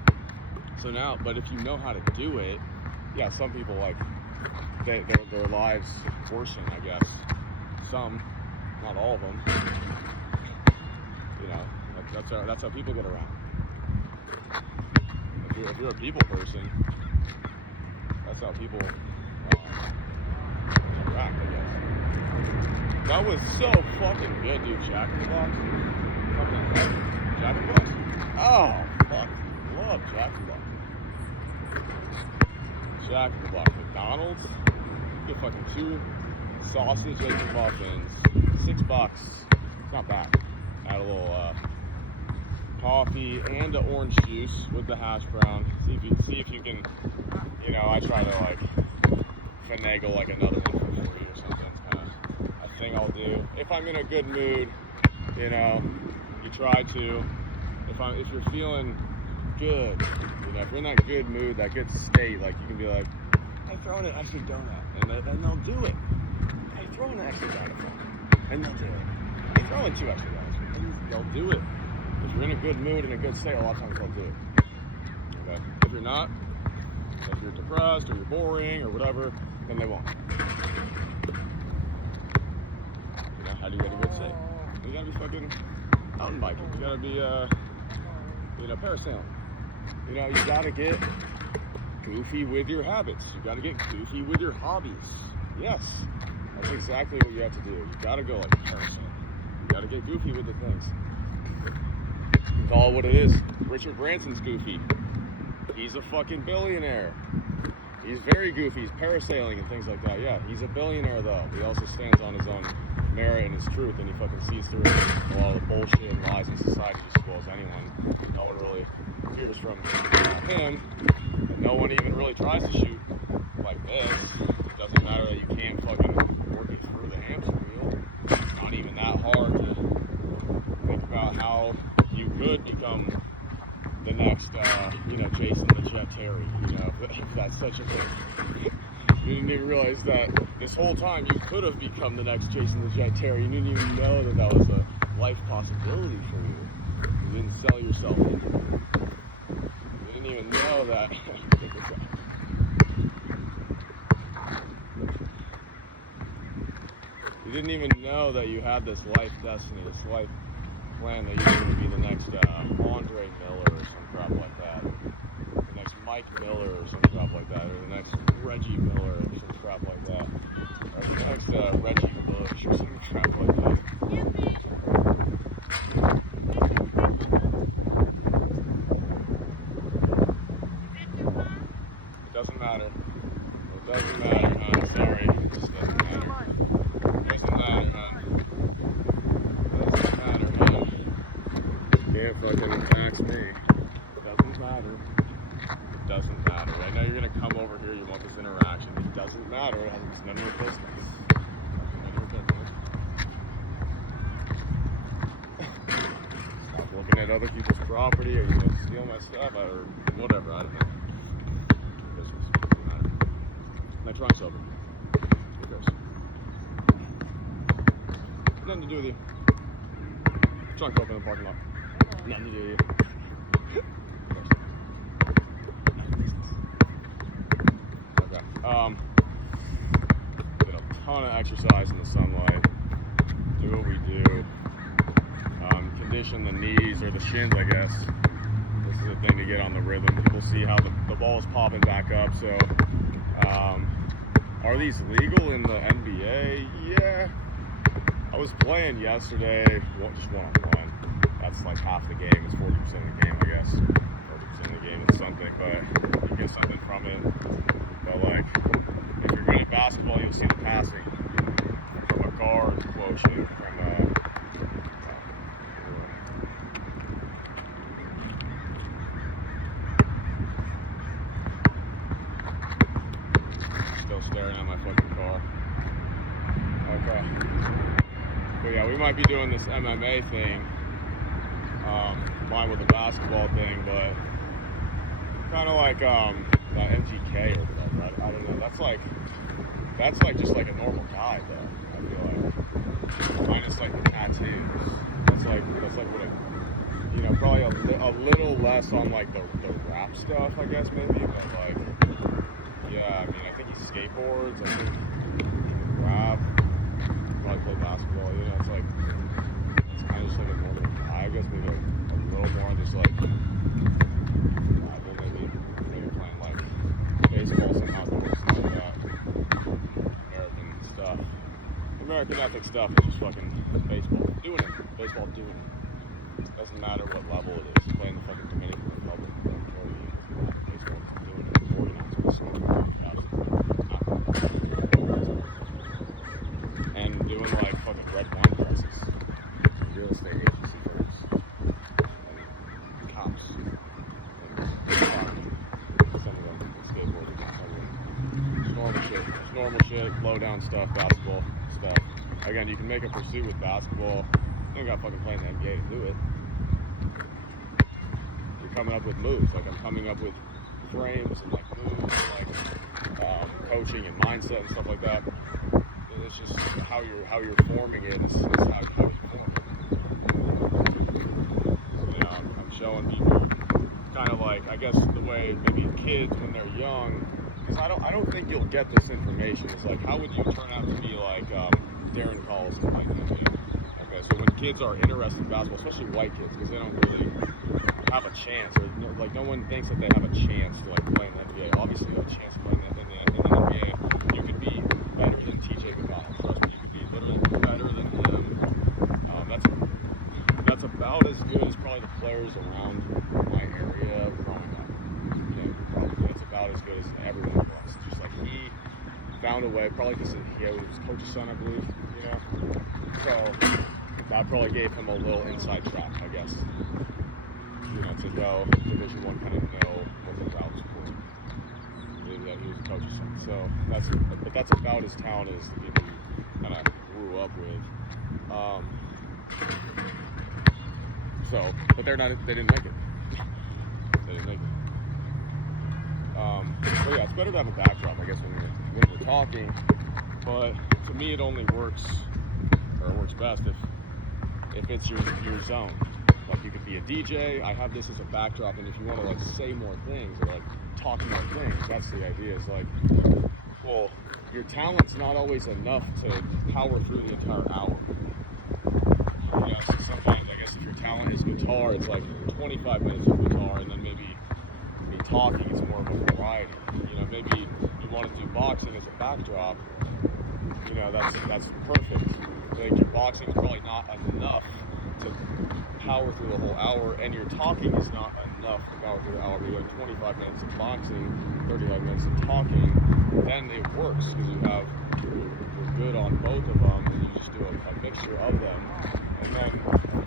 So now, but if you know how to do it, yeah, some people like their lives worsen, I guess. Some, not all of them. That's how people get around. If you're a people person, that's how people interact, I guess. That was so fucking good, dude. Jack in the Box. Jack in the Box? Oh, fuck. Love Jack in the Box. Jack in the Box. McDonald's. get fucking 2 sausage bacon muffins, $6. It's not bad. Add a little coffee and an orange juice with the hash brown. See if you can, you know, I try to like finagle like another one for free or something. It's kind of a thing I'll do. If I'm in a good mood, you know, you try to. If you're feeling good, you know, if you're in that good mood, that good state, like you can be like, hey, throw in an extra donut, and they'll do it. Hey, throw in an extra donut for me, and they'll do it. Hey, throw in 2 extra donuts for me, and they'll do it. If you're in a good mood and a good state, a lot of times they'll do it. Okay. If you're not, if you're depressed or you're boring or whatever, then they won't. You know, how do you get a good state? You gotta be fucking mountain biking. You gotta be, you know, parasailing. You know, you gotta get goofy with your habits. You gotta get goofy with your hobbies. Yes, that's exactly what you have to do. You gotta go like parasailing. You gotta get goofy with the things. Call it what it is. Richard Branson's goofy. He's a fucking billionaire. He's very goofy. He's parasailing and things like that. Yeah, he's a billionaire though. He also stands on his own merit and his truth, and he fucking sees through a lot of the bullshit and lies in society just as well as anyone. No one really hears from him, and no one even really tries to shoot like this. It doesn't matter that you can't fucking work it through the hamster wheel. It's not even that hard to think about how you could become the next, you know, Jason the Jet Terry, you know, if that's such a thing. You didn't even realize that this whole time you could have become the next Jason the Jet Terry. You didn't even know that that was a life possibility for you. You didn't sell yourself in. You didn't even know that. You didn't even know that you had this life destiny, this life plan that you were going to be the next Andre Miller or some crap like that, the next Mike Miller or some crap like that, or the next Reggie Miller or some crap like that, or the next Reggie Bush or some crap like that. It doesn't matter. It doesn't matter, hon. Sorry. It just doesn't matter. It doesn't matter, hon. Can't fucking ask me. It doesn't matter. It doesn't matter. Right now you're gonna come over here, you want this interaction. It doesn't matter. It's none of your business. None of your business. Stop looking at other people's property, or you gonna steal my stuff, or whatever, I don't know. Business. Doesn't matter. My trunk's open. Who cares? Nothing to do with you. Trunk open in the parking lot. Nothing to do with you. Okay. Did a ton of exercise in the sunlight. Do what we do. Condition the knees or the shins, I guess. This is a thing to get on the rhythm. People see how the ball's popping back up. So, are these legal in the NBA? Yeah. I was playing yesterday, just one-on-one. That's like half the game. It's 40% of the game, I guess. 40% of the game is something, but you get something from it. But like, if you're good at basketball, you'll see the passing from a guard quotient, from a still staring at my fucking car. Okay. But yeah, we might be doing this MMA thing, mine with the basketball thing, but kind of like MGK or whatever. I don't know. That's like just like a normal guy though. I feel like minus like the tattoos. That's like what you know, probably a little less on like the rap stuff, I guess maybe, but like yeah, I mean I think he skateboards. I think he can rap. Probably play basketball, you know, it's kind of just like a normal guy, I guess maybe a little more just like, maybe playing like baseball, some outdoors, stuff like that, American stuff, American ethic stuff is just fucking baseball, baseball doing it, doesn't matter what level it is, playing the fucking Dominican Republic, baseball is doing it, organized, smart, fun stuff, basketball stuff. Again, you can make a pursuit with basketball. You don't got to fucking play in the NBA to do it. You're coming up with moves. Like I'm coming up with frames and like moves, and like coaching and mindset and stuff like that. It's just how you're forming it. It's how you form it. You know, I'm showing people kind of like, I guess the way maybe kids when they're young, because I don't think you'll get this information. It's like, how would you turn out to be like Darren calls and like that? Okay, so when kids are interested in basketball, especially white kids, because they don't really have a chance, or like no one thinks that they have a chance to like play in the NBA. Obviously, you have a chance to play in the NBA. You could be better than TJ McConnell. Trust me, you could be literally better than him. That's about as good as probably the players around my area growing up. Yeah, probably that's about as good as everyone was. It's just like he found a way, probably because he was coach's son, I believe. You know, so that probably gave him a little inside track, I guess. You know, to go Division I, kind of know what the routes were. That he was a coach's son. So that's about as talented as the people you kind of grew up with. But they're not. They didn't make it. They didn't make it. But yeah, it's better to have a backdrop, I guess, when we're talking. But to me, it only works, or it works best if it's your zone. Like you could be a DJ. I have this as a backdrop, and if you want to like say more things or like talk more things, that's the idea. It's like, well, your talent's not always enough to power through the entire hour. You know, so sometimes I guess if your talent is guitar, it's like 25 minutes of guitar, and then maybe me talking, it's more of a variety. You know, maybe you want to do boxing as a backdrop. You know, that's perfect. Like your boxing is probably not enough to power through the whole hour, and your talking is not enough to power through the hour. But you have 25 minutes of boxing, 35 minutes of talking, then it works because you're good on both of them, and you just do a mixture of them. And then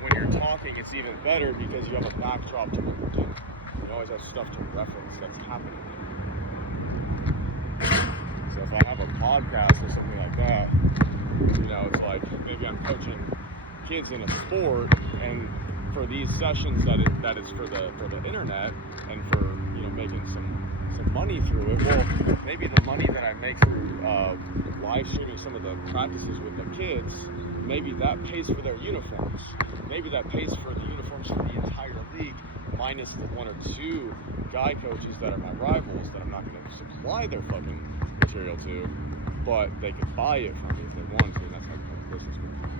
when you're talking, it's even better because you have a backdrop to it. You always have stuff to reference that's happening. So if I have a podcast or something like that, you know, it's like maybe I'm coaching kids in a sport, and for these sessions that is for the internet and for, you know, making some money through it. Well, maybe the money that I make through live streaming some of the practices with the kids, maybe that pays for their uniforms. Maybe that pays for the uniforms for the entire league, minus the one or two guy coaches that are my rivals that I'm not going to supply their fucking material to, but they could buy it from me if they wanted to, and that's how the business works.